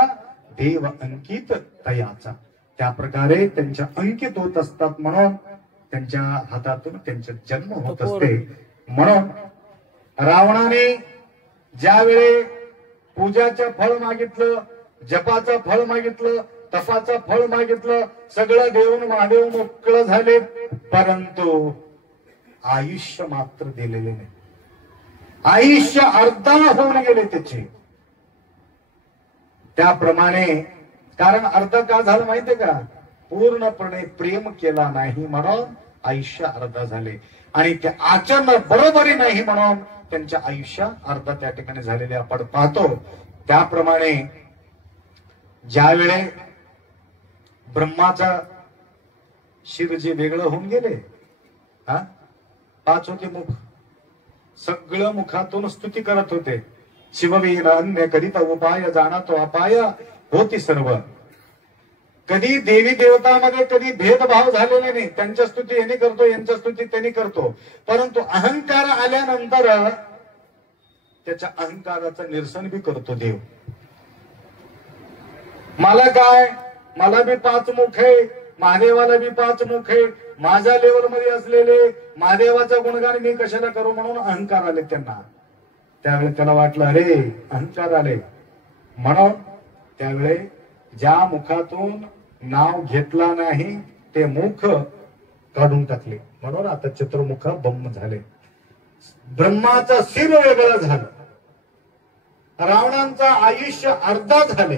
देव अंकित तयाचा, त्या प्रकारे त्यांच्या अंकित होत असतात म्हणून त्यांच्या हातातून त्यांचा जन्म होत असते. म्हणून रावणाने ज्यावेळी पूजाचं फळ मागितलं, जपाचं फळ मागितलं, तपाचं फळ मागितलं, सगळं देऊन महादेव मोकळं झाले, परंतु आयुष्य मात्र दिलेले नाही. आयुष्य अर्धा होऊन गेले त्याचे. त्याप्रमाणे कारण अर्ध का झालं माहितीये का, पूर्णपणे प्रेम केला नाही म्हणून आयुष्य अर्ध झाले. आणि ते आचरण बरोबरी नाही म्हणून त्यांच्या आयुष्य अर्ध त्या ठिकाणी झालेले आपण पाहतो. त्याप्रमाणे ज्यावेळे ब्रह्माचा शिर जे वेगळं होऊन गेले, हा 5 होते मुख, सगळं मुखातून स्तुती करत होते. शिववीर अन्य करीत उपाय जाणा तो अपाय होती सर्व. कधी देवी देवतामध्ये कधी भेदभाव झालेले नाही. त्यांच्या स्तुती यांनी करतो, यांच्या स्तुती त्यांनी करतो, परंतु अहंकार आल्यानंतर त्याच्या अहंकाराचं निरसन बी करतो देव. मला काय, मला बी 5 मुख आहे, महादेवाला बी 5 मुख आहे, माझ्या लेवल मध्ये असलेले महादेवाचा गुणगान मी कशाला करू म्हणून अहंकार आले त्यांना. त्यावेळी त्याला वाटलं अरे अहंकार आले म्हणून त्यावेळी ज्या मुखातून नाव घेतला नाही ते मुख काढून टाकले. म्हणून आता चतुर्मुख ब्रह्म झाले. ब्रह्माचं शिर वेगळं झालं, रावणांचं आयुष्य अर्धा झाले.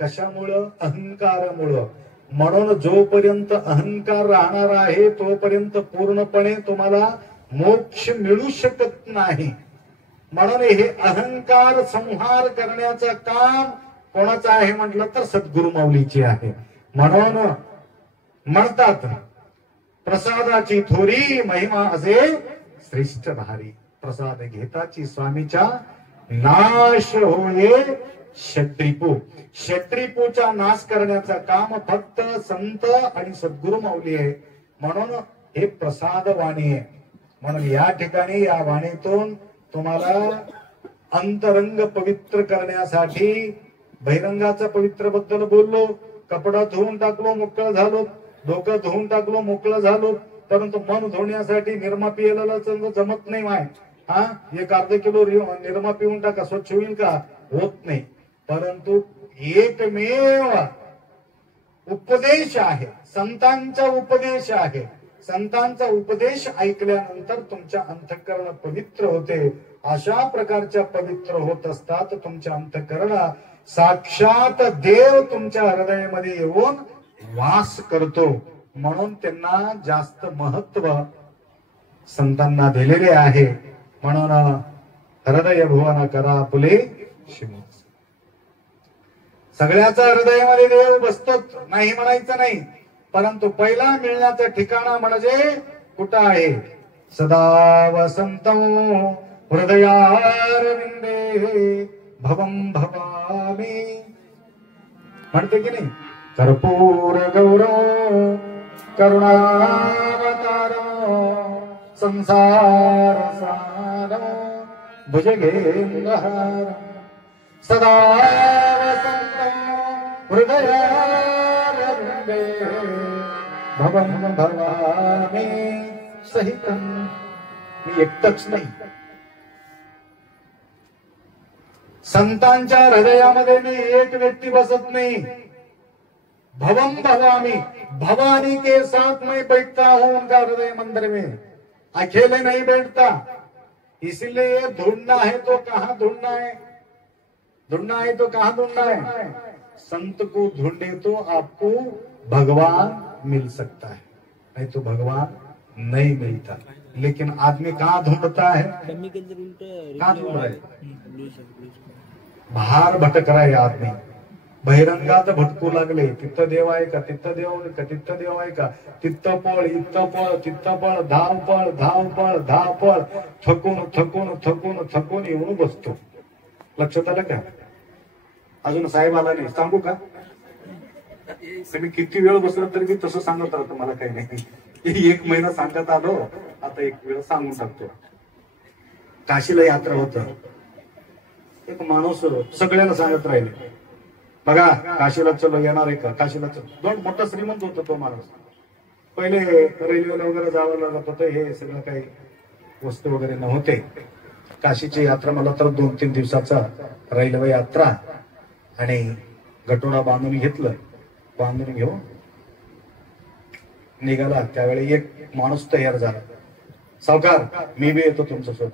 कशामुळं, अहंकारामुळं. म्हणून जोपर्यंत अहंकार राहणार आहे तोपर्यंत पूर्णपणे तुम्हाला मोक्ष मिळू शकत नाही. म्हणून हे अहंकार संहार करण्याचं काम कोणाचं आहे म्हटलं तर सद्गुरु माऊलीची आहे. म्हणून म्हणतात प्रसादाची थोरी महिमा असे श्रेष्ठ भारी. प्रसाद घेताची स्वामीच्या नाश होये शत्रिपू. शत्रिपूचा नाश करण्याचं काम फक्त संत आणि सद्गुरु माऊली आहे. म्हणून हे प्रसाद वाणी आहे. म्हणून या ठिकाणी या वाणीतून तुम्हाला अंतरंग पवित्र करण्यासाठी बहिरंगाचा पवित्र बद्दल बोललो, कपडा धुवून टाकलो मोकळं झालो, डोकं धुवून टाकलो मोकळं झालो, परंतु मन धुण्यासाठी निरमा पियाला जमत नाही माय. हा 1 अर्धा किलो निरमा पिऊन टाका, स्वच्छ होईल का, होत नाही. परंतु एकमेव उपदेश आहे, संतांचा उपदेश आहे. संतांचा उपदेश ऐकल्यानंतर तुमच्या अंतःकरण पवित्र होते. अशा प्रकारच्या पवित्र होत असतात तुमच्या अंतःकरण. साक्षात देव तुमच्या हृदयामध्ये येऊन वास करतो. म्हणून त्यांना जास्त महत्व संतांना दिलेले आहे. म्हणून हृदय भुवन करा फुले शिव. सगळ्याचा हृदयामध्ये देव बसतो नाही म्हणायचं नाही, परंतु पहिला मिळण्याचं ठिकाण म्हणजे कुठं आहे, सदा वसंतं हृदयारविंदे भवं भवामि. म्हणते की नाही, कर्पूर गौरव करुणावतारो संसार सारो भुजगेन्द्रहार सदा वसंतं हृदयारविंदे भवं भवामि सहितं. मी एकटंच नाही, संतांच्या हृदयामध्ये मी एक व्यक्ती बसत नाही. भवम भवामी, भवानी के साथ मैं बैठता हूं उनका हृदय मंदिर में, अकेले नहीं बैठता. इसलिए ढूंढना है तो कहां ढूंढना है, ढूंढना है तो कहां ढूंढना है. संत को ढूंढे तो आपको भगवान मिल सकता है, नहीं तो भगवान नहीं मिलता. लेकिन आदमी कहां ढूंढता है, कहां ढूंढ रहा है, बाहर भटक रहा है आदमी. बहिरंगात भटकू लागले. तिथं देव आहे का, तिथं देव आहे का, तिथं देव आहे का, तिथं पळ, इथं पळ, तिथं पळ, धावपळ धावपळ धावपळ, थकून थकून थकून थकून येऊन बसतो. लक्षात आलं का. अजून साहेब आला नाही, सांगू का. मी किती वेळ बसलो तरी मी तसं सांगत राहतो, मला काही नाही. 1 महिना सांगत आलो, आता 1 वेळ सांगून टाकतो. काशीला यात्रा होत, एक माणूस सगळ्यांना सांगत राहिले, बघा काशीला चलो, येणार आहे का, काशीला चलो. दोन मोठा श्रीमंत होता तो माणूस. पहिले रेल्वेला वगैरे जावं लागत होतं, हे सगळं काही वस्तू वगैरे नव्हते. काशीची यात्रा मला तर 2-3 दिवसाचा रेल्वे यात्रा, आणि गटोडा बांधून घेतलं. बांधून घेऊन निघाला. त्यावेळी एक माणूस तयार झाला, सावकार मी बी येतो तुमच्या सोबत.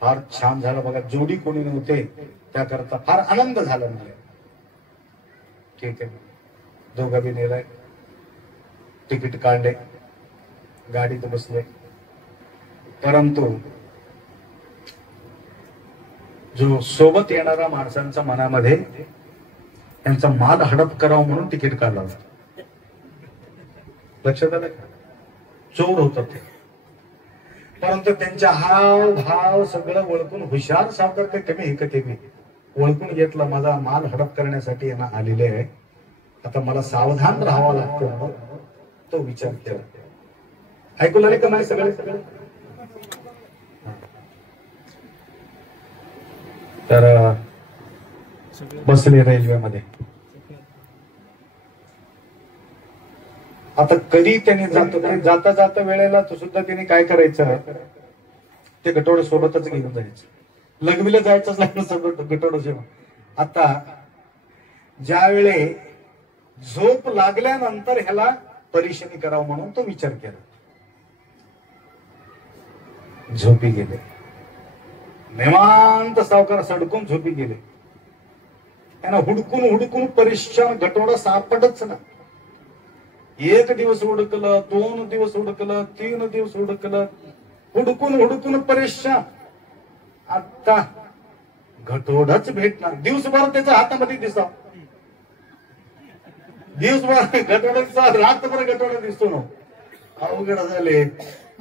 फार छान झालं बघा, जोडी कोणी नव्हते त्याकरता फार आनंद झाला मला. ठीक आहे, दोघं बी नेलाय, तिकीट काढले, गाडीत बसले. परंतु जो सोबत येणाऱ्या माणसांच्या मनामध्ये त्यांचा माल हडप करावं म्हणून तिकीट काढला होता. लक्षात आलं, चोर होत ते. परंतु त्यांच्या हाव भाव सगळं ओळखून, हुशार सावकार काही कमी हे का ते मी ओळखून घेतलं, माझा माल हडप करण्यासाठी यांना आलेले आहे, आता मला सावधान राहावं लागतं म्हणून तो विचार केला. ऐकू लागले का नाही सगळे. तर बसले रेल्वेमध्ये. आता कधी त्याने जाता जाता वेळेला तो सुद्धा त्याने काय करायचं, ते गटोडे सोबतच घेऊन जायचं. लग्नीला जायचंच लागलं सगळं गटोडं जेव्हा. आता ज्यावेळे झोप लागल्यानंतर ह्याला परीक्षणी करावं म्हणून तो विचार केला. झोपी गेले, निवांत सावकार सडकून झोपी गेले. त्यांना हुडकून हुडकून परेशान, गटोडा सापडच ना. 1 दिवस हुडकलं, 2 दिवस हुडकलं, 3 दिवस हुडकलं, हुडकून हुडकून परेशान. आता गटोडाच भेटणार. दिवसभर त्याच्या हातामध्ये दिसा, दिवसभर गटोडा दिसा, रात्रभर गटोडा दिसतो ना. अवघड झाले.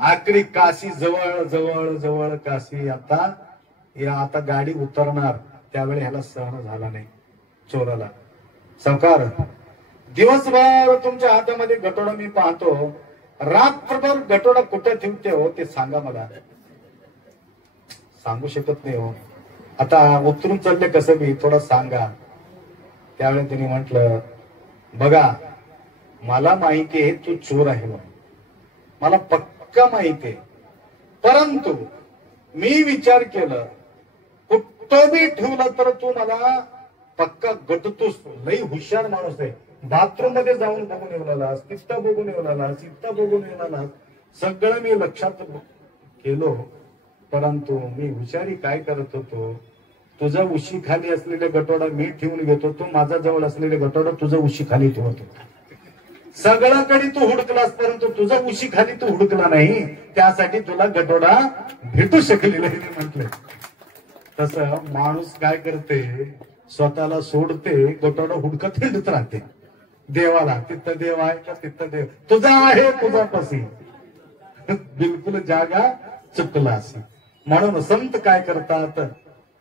आखरी काशी जवळ जवळ जवळ काशी. आता गाडी उतरणार, त्यावेळी ह्याला सहन झाला नाही चोराला. सावकार दिवसभर तुमच्या हातामध्ये गटोडा मी पाहतो, रात्रभर गटोडा कुठे ठेवते हो ते सांगा मला. सांगू शकत नाही हो. आता उतरून चालले कसं मी, थोडं सांगा. त्यावेळी त्यांनी म्हटलं, बघा मला माहिती आहे तू चोर आहे म्हणून, मला पक्का माहिती आहे. परंतु मी विचार केलं, कुठं बी ठेवलं तर तू मला पक्का गटतोस. लई हुशार माणूस आहे. बाथरूम मध्ये जाऊन बघून येऊन आलास, तिथं बघून येऊन आलास, इथं बघून येऊन आलास, सगळं मी लक्षात केलो. परंतु मी हुशारी काय करत होतो, तुझा उशी खाली असलेले गटोडा मी ठेवून घेतो, तू माझा जवळ असलेले गटोडा तुझा उशी खाली ठेवत होता. सगळ्याकडे तू हुडकलास, परंतु तुझा उशी खाली तू हुडकला नाही, त्यासाठी तुला गटोडा भेटू शकलेला नाही म्हटलं. तसं माणूस काय करते, स्वतःला सोडते, गटोडा हुडकत हिंडत राहते देवाला. तिथं देव आहे का, तिथं देव तुझा आहे, तुझा पसी. बिलकुल जागा चुकलास. म्हणून संत काय करतात,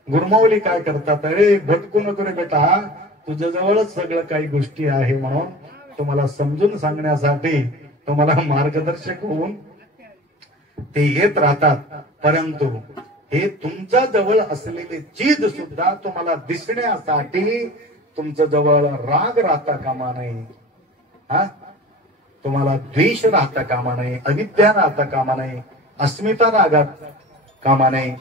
गुरुमाऊली काय करतात, अरे भटकू नको रे बेटा, तुझ्या जवळच सगळं काही गोष्टी आहे म्हणून तुम्हाला समजून सांगण्यासाठी तुम्हाला मार्गदर्शक होऊन ते येत राहतात. परंतु हे तुमच्या जवळ असलेली चीज सुद्धा तुम्हाला दिसण्यासाठी तुमच्या जवळ राग राहता कामा नये, तुम्हाला द्वेष राहता कामा नये, अविद्या राहता कामा नये, अस्मिता रागात कामा नये,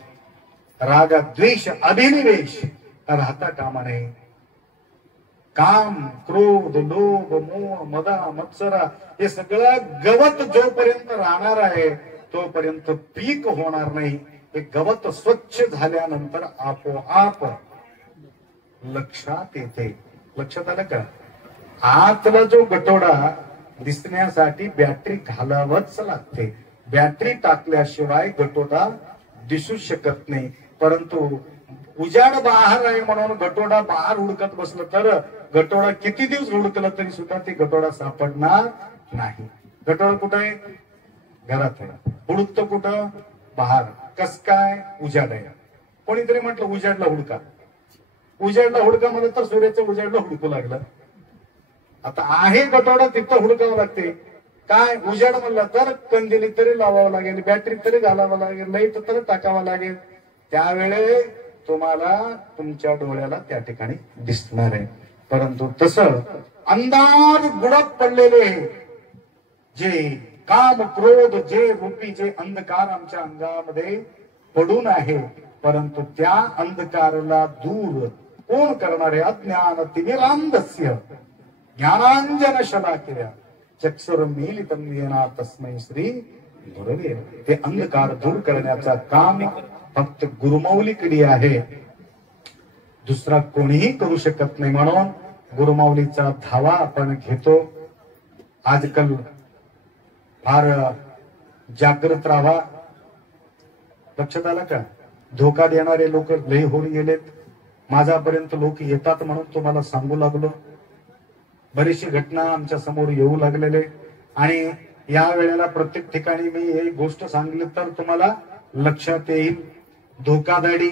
राग द्वेष अभिनिवेश राहता कामा नये. काम क्रोध लोभ मोह मदा मत्सरा हे सगळं गवत जोपर्यंत राहणार आहे तोपर्यंत पीक होणार नाही. हे गवत स्वच्छ झाल्यानंतर आपोआप लक्षात येते. लक्षात आलं का? आतला जो गटोडा दिसण्यासाठी बॅटरी घालावंच लागते. बॅटरी टाकल्याशिवाय गटोडा दिसू शकत नाही. परंतु उजाड बाहेर आहे म्हणून गटोडा बाहेर हुडकत बसलं तर गटोडा किती दिवस हुडकलं तरी सुद्धा ते गटोडा सापडणार नाही. गटोडा कुठं आहे? घरात आहे. हुडकतो कुठं? बाहेर. कस काय? उजाड आहे. कोणीतरी म्हटलं उजाडला हुडका. उजाडला हुडका म्हणलं तर सूर्याच्या उजाडला हुडकू लागलं. आता आहे गटोडा तिथं हुडकावं लागते. काय उजाड म्हणलं तर कंदिली तरी लावावं लागेल, बॅटरी तरी घालावं लागेल, लाईट तरी टाकावं लागेल. त्यावेळे तुम्हाला तुमच्या डोळ्याला त्या ठिकाणी दिसणार आहे. परंतु तसं अंधार बुडत पडलेले जे काम क्रोध जे रूपी जे अंधकार आमच्या अंगामध्ये पडून आहे, परंतु त्या अंधकाराला दूर कोण करणारे? अज्ञान तिमिरांधस्य ज्ञानांजन शलाकया चक्षुर्मीलितं येन तस्मै श्री गुरवे. ते अंधकार दूर करण्याचा काम फक्त गुरुमाऊलीकडे आहे, दुसरा कोणीही करू शकत नाही. म्हणून गुरुमाऊलीचा धावा आपण घेतो. आजकाल फार जागृत राहा. लक्षात आलं का? धोका देणारे लोक लय होऊन गेलेत. माझ्यापर्यंत लोक येतात म्हणून तुम्हाला सांगू लागलो. बरीचशी घटना आमच्या समोर येऊ लागलेले आणि या वेळेला प्रत्येक ठिकाणी मी ही गोष्ट सांगितली तर तुम्हाला लक्षात येईल. धोकादाडी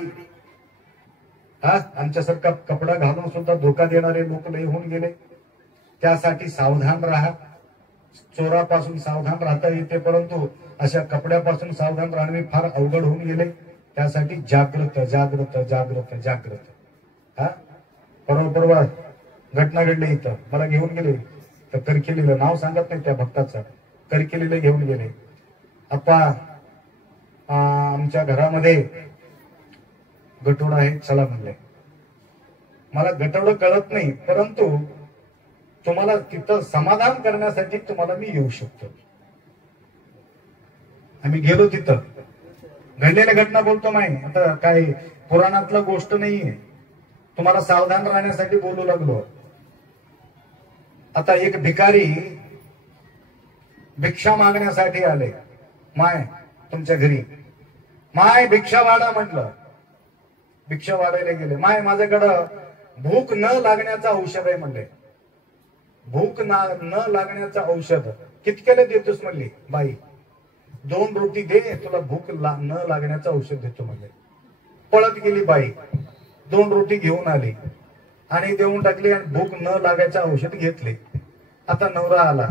आमच्यासारखा कपडा घालून सुद्धा धोका देणारे लोक लय होऊन गेले. त्यासाठी सावधान राहा. चोरापासून सावधान राहता येते, परंतु अशा कपड्यापासून सावधान राहणे फार अवघड होऊन गेले. त्यासाठी जागृत जागृत जागृत जागृत. परवा घटना घडली. इथं मला घेऊन गेले तर करकेलीला, नाव सांगत नाही त्या भक्ताचं, करकेलीला घेऊन गेले. आप्पा आमच्या घरामध्ये गटोडा आहे, चला म्हणले. मला गटोडं कळत नाही, परंतु तुम्हाला तिथं समाधान करण्यासाठी तुम्हाला मी येऊ शकतो. आम्ही गेलो तिथं. घडलेल्या घटना बोलतो माही, आता काय पुराणातलं गोष्ट नाहीये. तुम्हाला सावधान राहण्यासाठी बोलू लागलो. आता एक भिकारी भिक्षा मागण्यासाठी आले. माय तुमच्या घरी, माय भिक्षा वाढा म्हटलं. भिक्षा वाढायला गेले. माय माझ्याकडं भूक न लागण्याचं औषध आहे म्हणले. भूक न लागण्याचं औषध कितक्याला देतोस म्हणली. बाई 2 रोटी दे, तुला भूक न लागण्याचं औषध देतो म्हणले. पळत गेली बाई. 2 रोटी घेऊन आली आणि देऊन टाकली आणि भूक न लागायचं औषध घेतले. आता नवरा आला.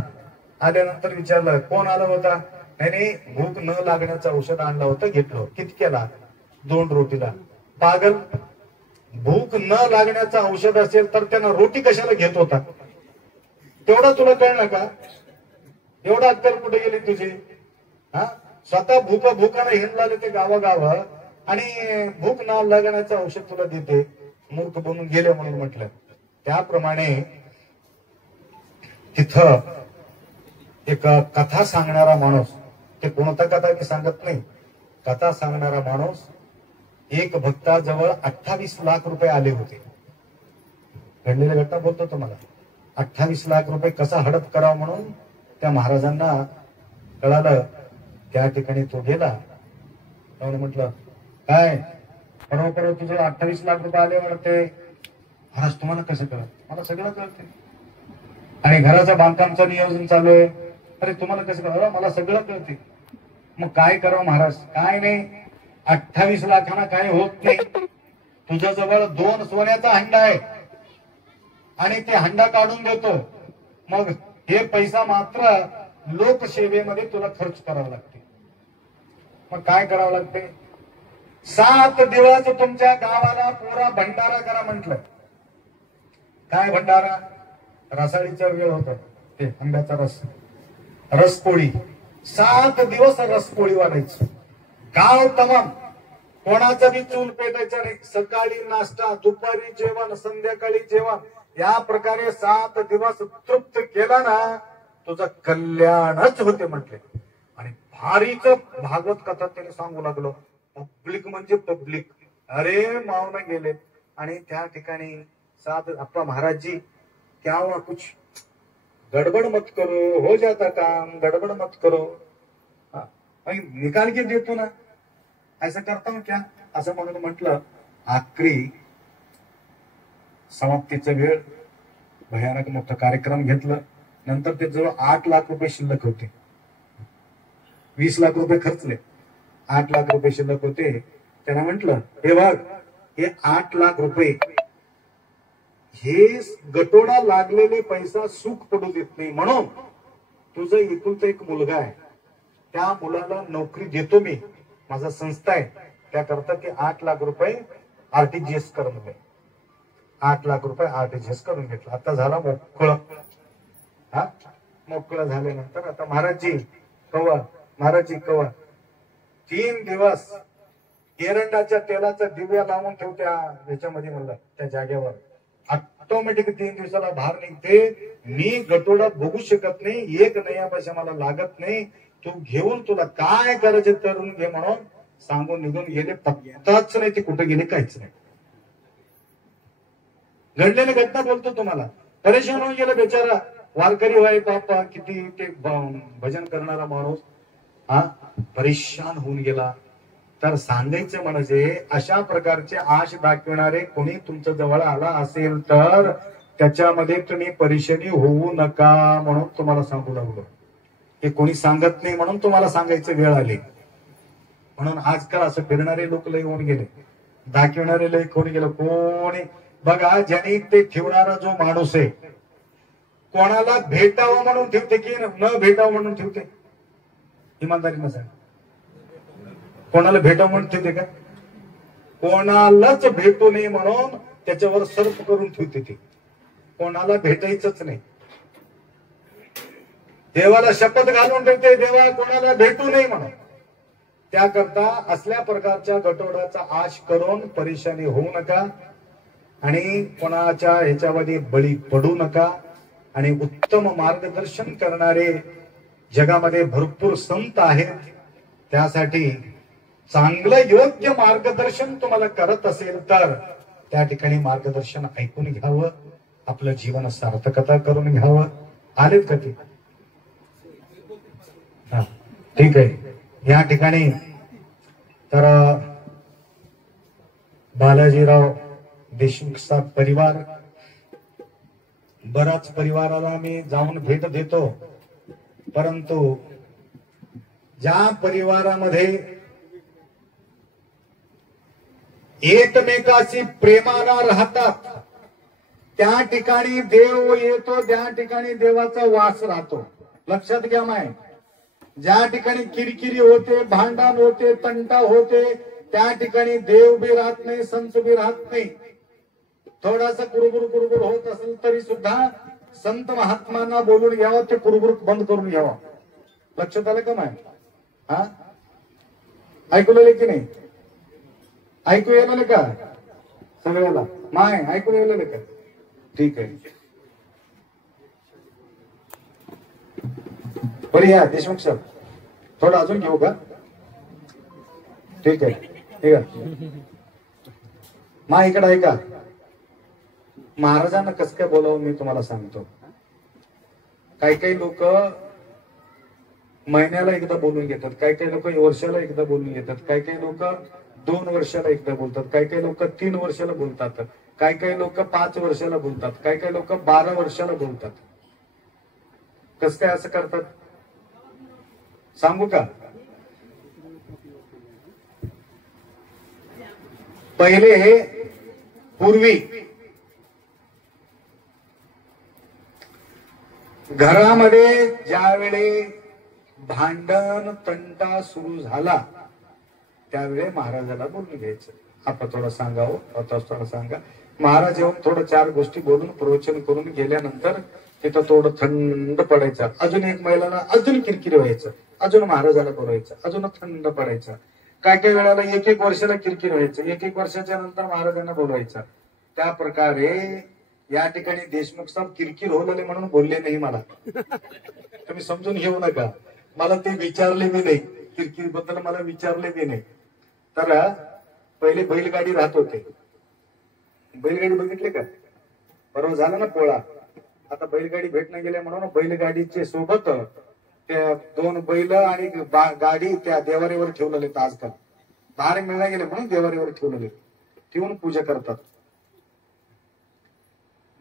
आल्यानंतर विचारलं कोण आला होता? नाही, भूक न लागण्याचं औषध आणलं होतं, घेतलं. कितक्याला? 2 रोटीला. पागल, भूक न लागण्याचं औषध असेल तर त्यांना रोटी कशाला घेत होता? तेवढं तुला कळलं का? एवढा अक्कल कुठे गेली तुझी? स्वतः भूकानं हिंडलाले ते गावागाव आणि भूक न लागण्याचं औषध तुला देते. मूर्ख बनून गेले म्हणून म्हटलं. त्याप्रमाणे तिथं एक कथा सांगणारा माणूस, ते कोणता कथा मी सांगत नाही, कथा सांगणारा माणूस, एक भक्ताजवळ 28 लाख रुपये आले होते. घडलेल्या घटना बोलतो तुम्हाला. 28 लाख रुपये कसा हडप करावा म्हणून त्या महाराजांना कळालं. त्या ठिकाणी तो गेला. त्यामुळे म्हटलं काय बरोबर तुझं 28 लाख रुपये आले म्हणते. महाराज तुम्हाला कसं कळत? मला सगळं कळते आणि घराचं बांधकामचं नियोजन चालू आहे. अरे तुम्हाला कसं कळलं? मला सगळं कळते. मग काय करावं महाराज? काय नाही, 28 लाखांना काय होत नाही. तुझ्या जवळ 2 सोन्याचा हंडा आहे आणि ते हंडा काढून देतो. मग हे पैसा मात्र लोकसेवेमध्ये तुला खर्च करावा लागते. मग काय करावं लागते? 7 दिवस तुमच्या गावाला पुरा भंडारा करा म्हटलं. काय भंडारा? रसाळीचा वेळ होता, ते आंब्याचा रसपोळी. 7 दिवस रसपोळी वाढायची. गाव तमाम, कोणाचा बी चूल पेटायचा नाही. सकाळी नाश्ता, दुपारी जेवण, संध्याकाळी जेवण, या प्रकारे 7 दिवस तृप्त केला ना, तुझं कल्याणच होते म्हटले. आणि भारीच भागवत कथा त्याने सांगू लागलो. पब्लिक म्हणजे पब्लिक, अरे मावना गेले. आणि त्या ठिकाणी 7 आपला महाराज जी, क्या हुआ कुछ गडबड मत करो, हो जाता काम, गडबड मत करो, निकाल के देतो ना, असं करता क्या, असं म्हणून म्हटलं. आखरी समाप्तीचा वेळ, भयानक मोठा कार्यक्रम घेतलं. नंतर ते जवळ 8 लाख रुपये शिल्लक होते. 20 लाख रुपये खर्चले, 8 लाख रुपये शिल्लक होते. त्यांना म्हटलं, हे बघ, हे 8 लाख रुपये हे गटोडा लागलेले पैसा सुख पडू देत नाही. म्हणून तुझं एकुलता एक मुलगा आहे, त्या मुलाला नोकरी देतो मी, माझा संस्था आहे, त्याकरता ते 8 लाख रुपये आरटीजीएस करून दे. 8 लाख रुपये आरटीजीएस करून घेतलं. आता झाला मोकळं. हा, मोकळं झाल्यानंतर आता महाराजजी कवा, महाराजजी कवा, 3 दिवस एरंडाच्या तेलाचा दिव्या लावून ठेवत्या याच्यामध्ये, म्हणलं त्या जागेवर. ऑटोमॅटिक 3 दिवसाला बाहेर निघते. मी गटोडा बघू शकत नाही, 1 नया पैसा मला लागत नाही, तू घेऊन तुला काय करायचे करून घे म्हणून सांगून निघून गेले. पत्ताच नाही ते कुठे गेले, काहीच नाही. घडलेली घटना बोलतो तुम्हाला. परेशान होऊन गेला बेचारा. वारकरी व्हाय बापा, किती ते भजन करणारा माणूस, हा परेशान होऊन गेला. तर सांगायचं म्हणजे, अशा प्रकारचे आश दाखविणारे कोणी तुमच्या जवळ आला असेल तर त्याच्यामध्ये तुम्ही परेशानी होऊ नका म्हणून तुम्हाला सांगू लागलो. हे कोणी सांगत नाही म्हणून तुम्हाला सांगायचं वेळ आली. म्हणून आजकाल असं फिरणारे लोक लय होऊन गेले, दाखविणारे लय होऊन गेले. कोणी बघा, ज्यांनी ते ठेवणारा जो माणूस आहे, कोणाला भेटावं म्हणून ठेवते की न भेटावं म्हणून ठेवते? इमानदारीनं सांग, कोणाला भेटावं म्हणून ठेवते का? कोणालाच भेटू नये म्हणून त्याच्यावर सर्प करून ठेवते. ते कोणाला भेटायचंच नाही. देवाला शपथ घालून ठेवते, देवा कोणाला भेटू नये म्हणून. त्याकरता असल्या प्रकारच्या गटोडाचा आश करून परेशानी होऊ नका आणि कोणाच्या ह्याच्यामध्ये बळी पडू नका. आणि उत्तम मार्गदर्शन करणारे जगामध्ये भरपूर संत आहेत. त्यासाठी चांगलं योग्य मार्गदर्शन तुम्हाला करत असेल तर त्या ठिकाणी मार्गदर्शन ऐकून घ्यावं, आपलं जीवन सार्थकता करून घ्यावं. आलेत का ते? हा, ठीक आहे. या ठिकाणी तर बालाजीराव देशमुख साहेब परिवार, बराच परिवाराला मी जाऊन भेट देतो, परंतु ज्या परिवारामध्ये एकमेकाशी प्रेमाला राहतात त्या ठिकाणी देव येतो, त्या ठिकाणी देवाचा वास राहतो. लक्षात घ्या माय. ज्या ठिकाणी किरकिरी होते, भांडण होते, तंटा होते, त्या ठिकाणी देव बी राहत नाही, संत बी राहत नाही. थोडासा कुरुबुर होत असेल तरी सुद्धा संत महात्मांना बोलून घ्यावं, ते कुरुबुर बंद करून घ्यावा. लक्षात आलं का माय? हा, ऐकलेलं की नाही? ऐकू येणार का सगळ्याला? माय ऐकू येणार का? ठीक आहे. बरं, या देशमुख साहेब थोडं अजून घेऊ का? ठीक आहे, ठीक आहे. मा इकडे ऐका. महाराजांना कसं काय बोलावं मी तुम्हाला सांगतो. काही काही लोक महिन्याला एकदा बोलून घेतात, काही काही लोक वर्षाला एकदा बोलून घेतात, काही काही लोक 2 वर्षाला एकदा बोलतात, काही काही लोक 3 वर्षाला बोलतात, काही काही लोक 5 वर्षाला बोलतात, काही काही लोक 12 वर्षाला बोलतात. कसं काय असं करतात सांगू का? पहिले पूर्वी घरामध्ये ज्यावेळी भांडण तंटा सुरू झाला त्यावेळी महाराजाला बोलून घ्यायचं. आता थोडं सांगावं, आता थोडं सांगा. महाराज येऊन थोडं चार गोष्टी बोलून प्रवचन करून गेल्यानंतर तिथं थोडं थंड पडायचं. अजून एक महिलाला अजून किरकिरी व्हायचं, अजून महाराजाला बोलायचं, अजून थंड पडायचं. काय काय वेळाला एक एक वर्षाला किरकिर व्हायचं, एक एक वर्षाच्या नंतर महाराजांना बोलवायचं. त्या प्रकारे या ठिकाणी देशमुख साहेब किरकिर होले म्हणून बोलले नाही मला. तुम्ही समजून घेऊ नका. मला ते विचारले बी नाही, किरकिर बद्दल मला विचारले बी नाही. तर पहिले बैलगाडी राहत होते. बैलगाडी बघितले का? परवा झाला ना पोळा. आता बैलगाडी भेटणं गेल्या म्हणून बैलगाडीचे सोबत त्या दोन बैल आणि गाडी त्या देवारीवर ठेवलेले. आजकाल बाहेर मिळण्या गेले म्हणून देवारीवर ठेवलेले, ठेवून पूजा करतात.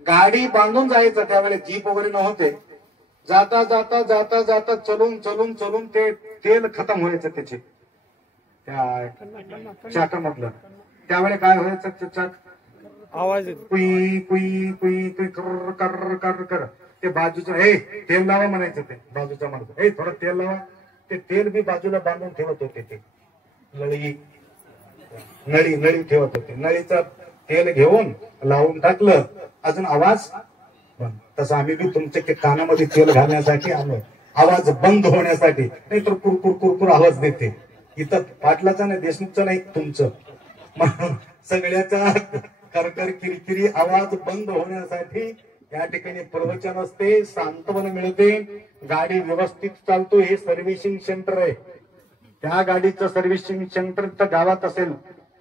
गाडी बांधून जायचं त्यावेळेस जीप वगैरे नव्हते. जाता जाता जाता जाता चलून चलून चलून ते तेल खतम व्हायचं त्याचे त्या चाकामधलं. त्यावेळी काय व्हायचं, चाक आवाज कुई कुई कुई कुई कर कर कर कर. ते बाजूचं हे तेल लावा म्हणायचं. ते बाजूचा माणूस हे थोडं तेल लावा. ते तेल बी बाजूला बांधून ठेवत होते. ते नळी नळी ठेवत होते. नळीचं तेल घेऊन लावून टाकलं, अजून आवाज बंद. तसं आम्ही बी तुमच्या कानामध्ये तेल घालण्यासाठी आलो, आवाज बंद होण्यासाठी. नाही तर कुरकुर कुरकुर आवाज देते. इथं पाटलाचा नाही, देशमुखचा नाही, तुमचं सगळ्याचा करकर किरकिरी आवाज बंद होण्यासाठी या ठिकाणी प्रवचन असते, सांत्वन मिळते, गाडी व्यवस्थित चालतो. हे सर्व्हिसिंग सेंटर आहे. त्या गाडीचं सर्व्हिसिंग सेंटर तर गावात असेल,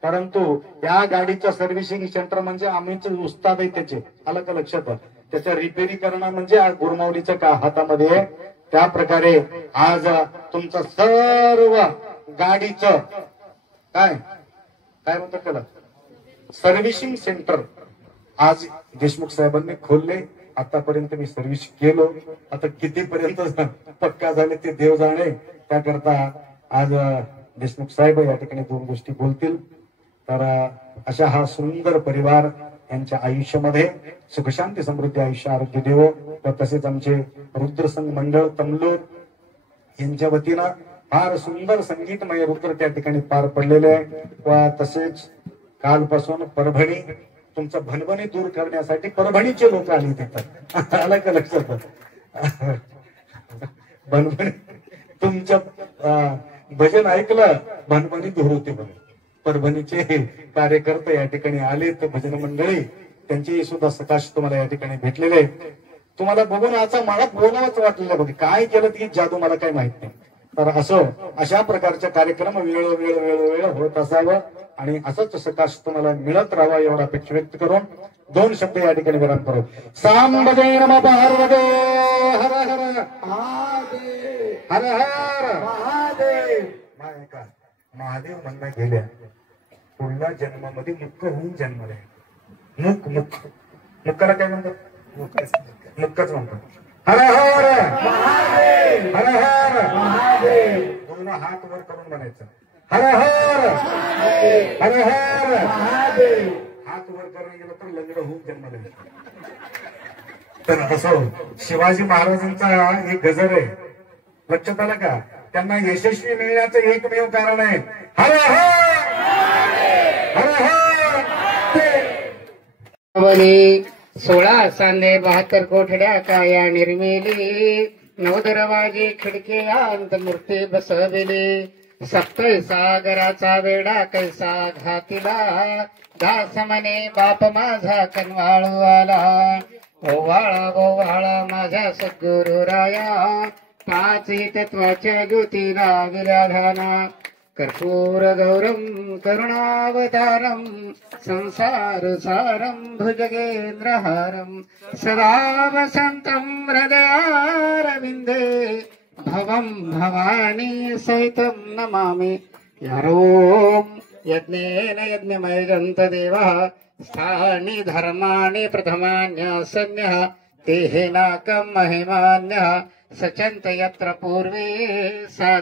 परंतु या गाडीचं सर्व्हिसिंग सेंटर म्हणजे आम्हीच उस्ताद आहे त्याचे. आलं का लक्षात? त्याचं रिपेरी करणं म्हणजे गुरमावलीच्या का हातामध्ये आहे. त्या प्रकारे आज तुमचं सर्व गाडीचं काय काय म्हणतात त्याला, सर्व्हिसिंग सेंटर आज देशमुख साहेबांनी खोलले. आतापर्यंत मी सर्व्हिस केलो, आता कितीपर्यंत पक्का झाले ते देव जाणे. त्याकरता आज देशमुख साहेब या ठिकाणी दोन गोष्टी बोलतील. तर अशा हा सुंदर परिवार यांच्या आयुष्यामध्ये सुखशांती समृद्धी आयुष्य आरोग्य देव. तर तसेच आमचे रुद्रसंघ मंडळ तमलूर यांच्या वतीनं फार सुंदर संगीतमय रुद्र त्या ठिकाणी पार पडलेले आहे. व तसेच कालपासून परभणी तुमचं भणभणी दूर करण्यासाठी परभणीचे लोक आले तिथं. आलं का लक्षात? भणभणी तुमचं भजन ऐकलं, भणभणी दूर होते. परभणीचे कार्यकर्ते या ठिकाणी आले, तर भजन मंडळी त्यांची सुद्धा सकाश तुम्हाला या ठिकाणी भेटलेले. तुम्हाला बघून आता मला बोलावंच वाटलेलं. बघ काय केलं ती जादू मला काही माहित नाही. तर असं अशा प्रकारचे कार्यक्रम वेळोवेळ होत असावं आणि असंच सकाश तुम्हाला मिळत राहावा एवढा अपेक्षा व्यक्त करून दोन शब्द या ठिकाणी विराम करू. सांबदे नमः पार्वते हर हर महादेव, हर हर महादेव. महादेव म्हणणं गेल्या पुढल्या जन्मामध्ये मुक्क होऊन जन्मले. मुक्काला काय म्हणतात? मुक्कच म्हणतात. हर हर महादेव, हर हर महादेव. दोन हात वर करून म्हणायचं हर हर हर हर महादेव. हात वर करून गेलं तर लग्न होऊन जन्मले. तर असं शिवाजी महाराजांचा एक गजर आहे, लक्षात आलं का? त्यांना यशस्वी मिळण्याचं एकमेव कारण आहे हर हर हर हर. 16 सांदे 72 कोठड्या काया निर्मिली, 9 दरवाजे खिडके मूर्ती बसविली. 27 सागराचा वेडा कैसा घातिला, दास म्हणे बाप माझा कनवाळू आला. ओवाळा गोवाळा माझ्या सद्गुरु राया, 5 तत्वाच्या ज्योतीला विराधाना. कर्पूर गौरम करुणावतारम, संसार सारम भुजगेंद्रहारम. सदा वसंतम हृदयारविंदे, भवम भवानी सहितम नमामि. यारोम यज्ञेन यज्ञमय जंत देवः, स्थानि धर्माणि प्रथमान्यसन्यः. तेहेनाकं महिमान्यः, सचन्त यत्र पूर्वे सा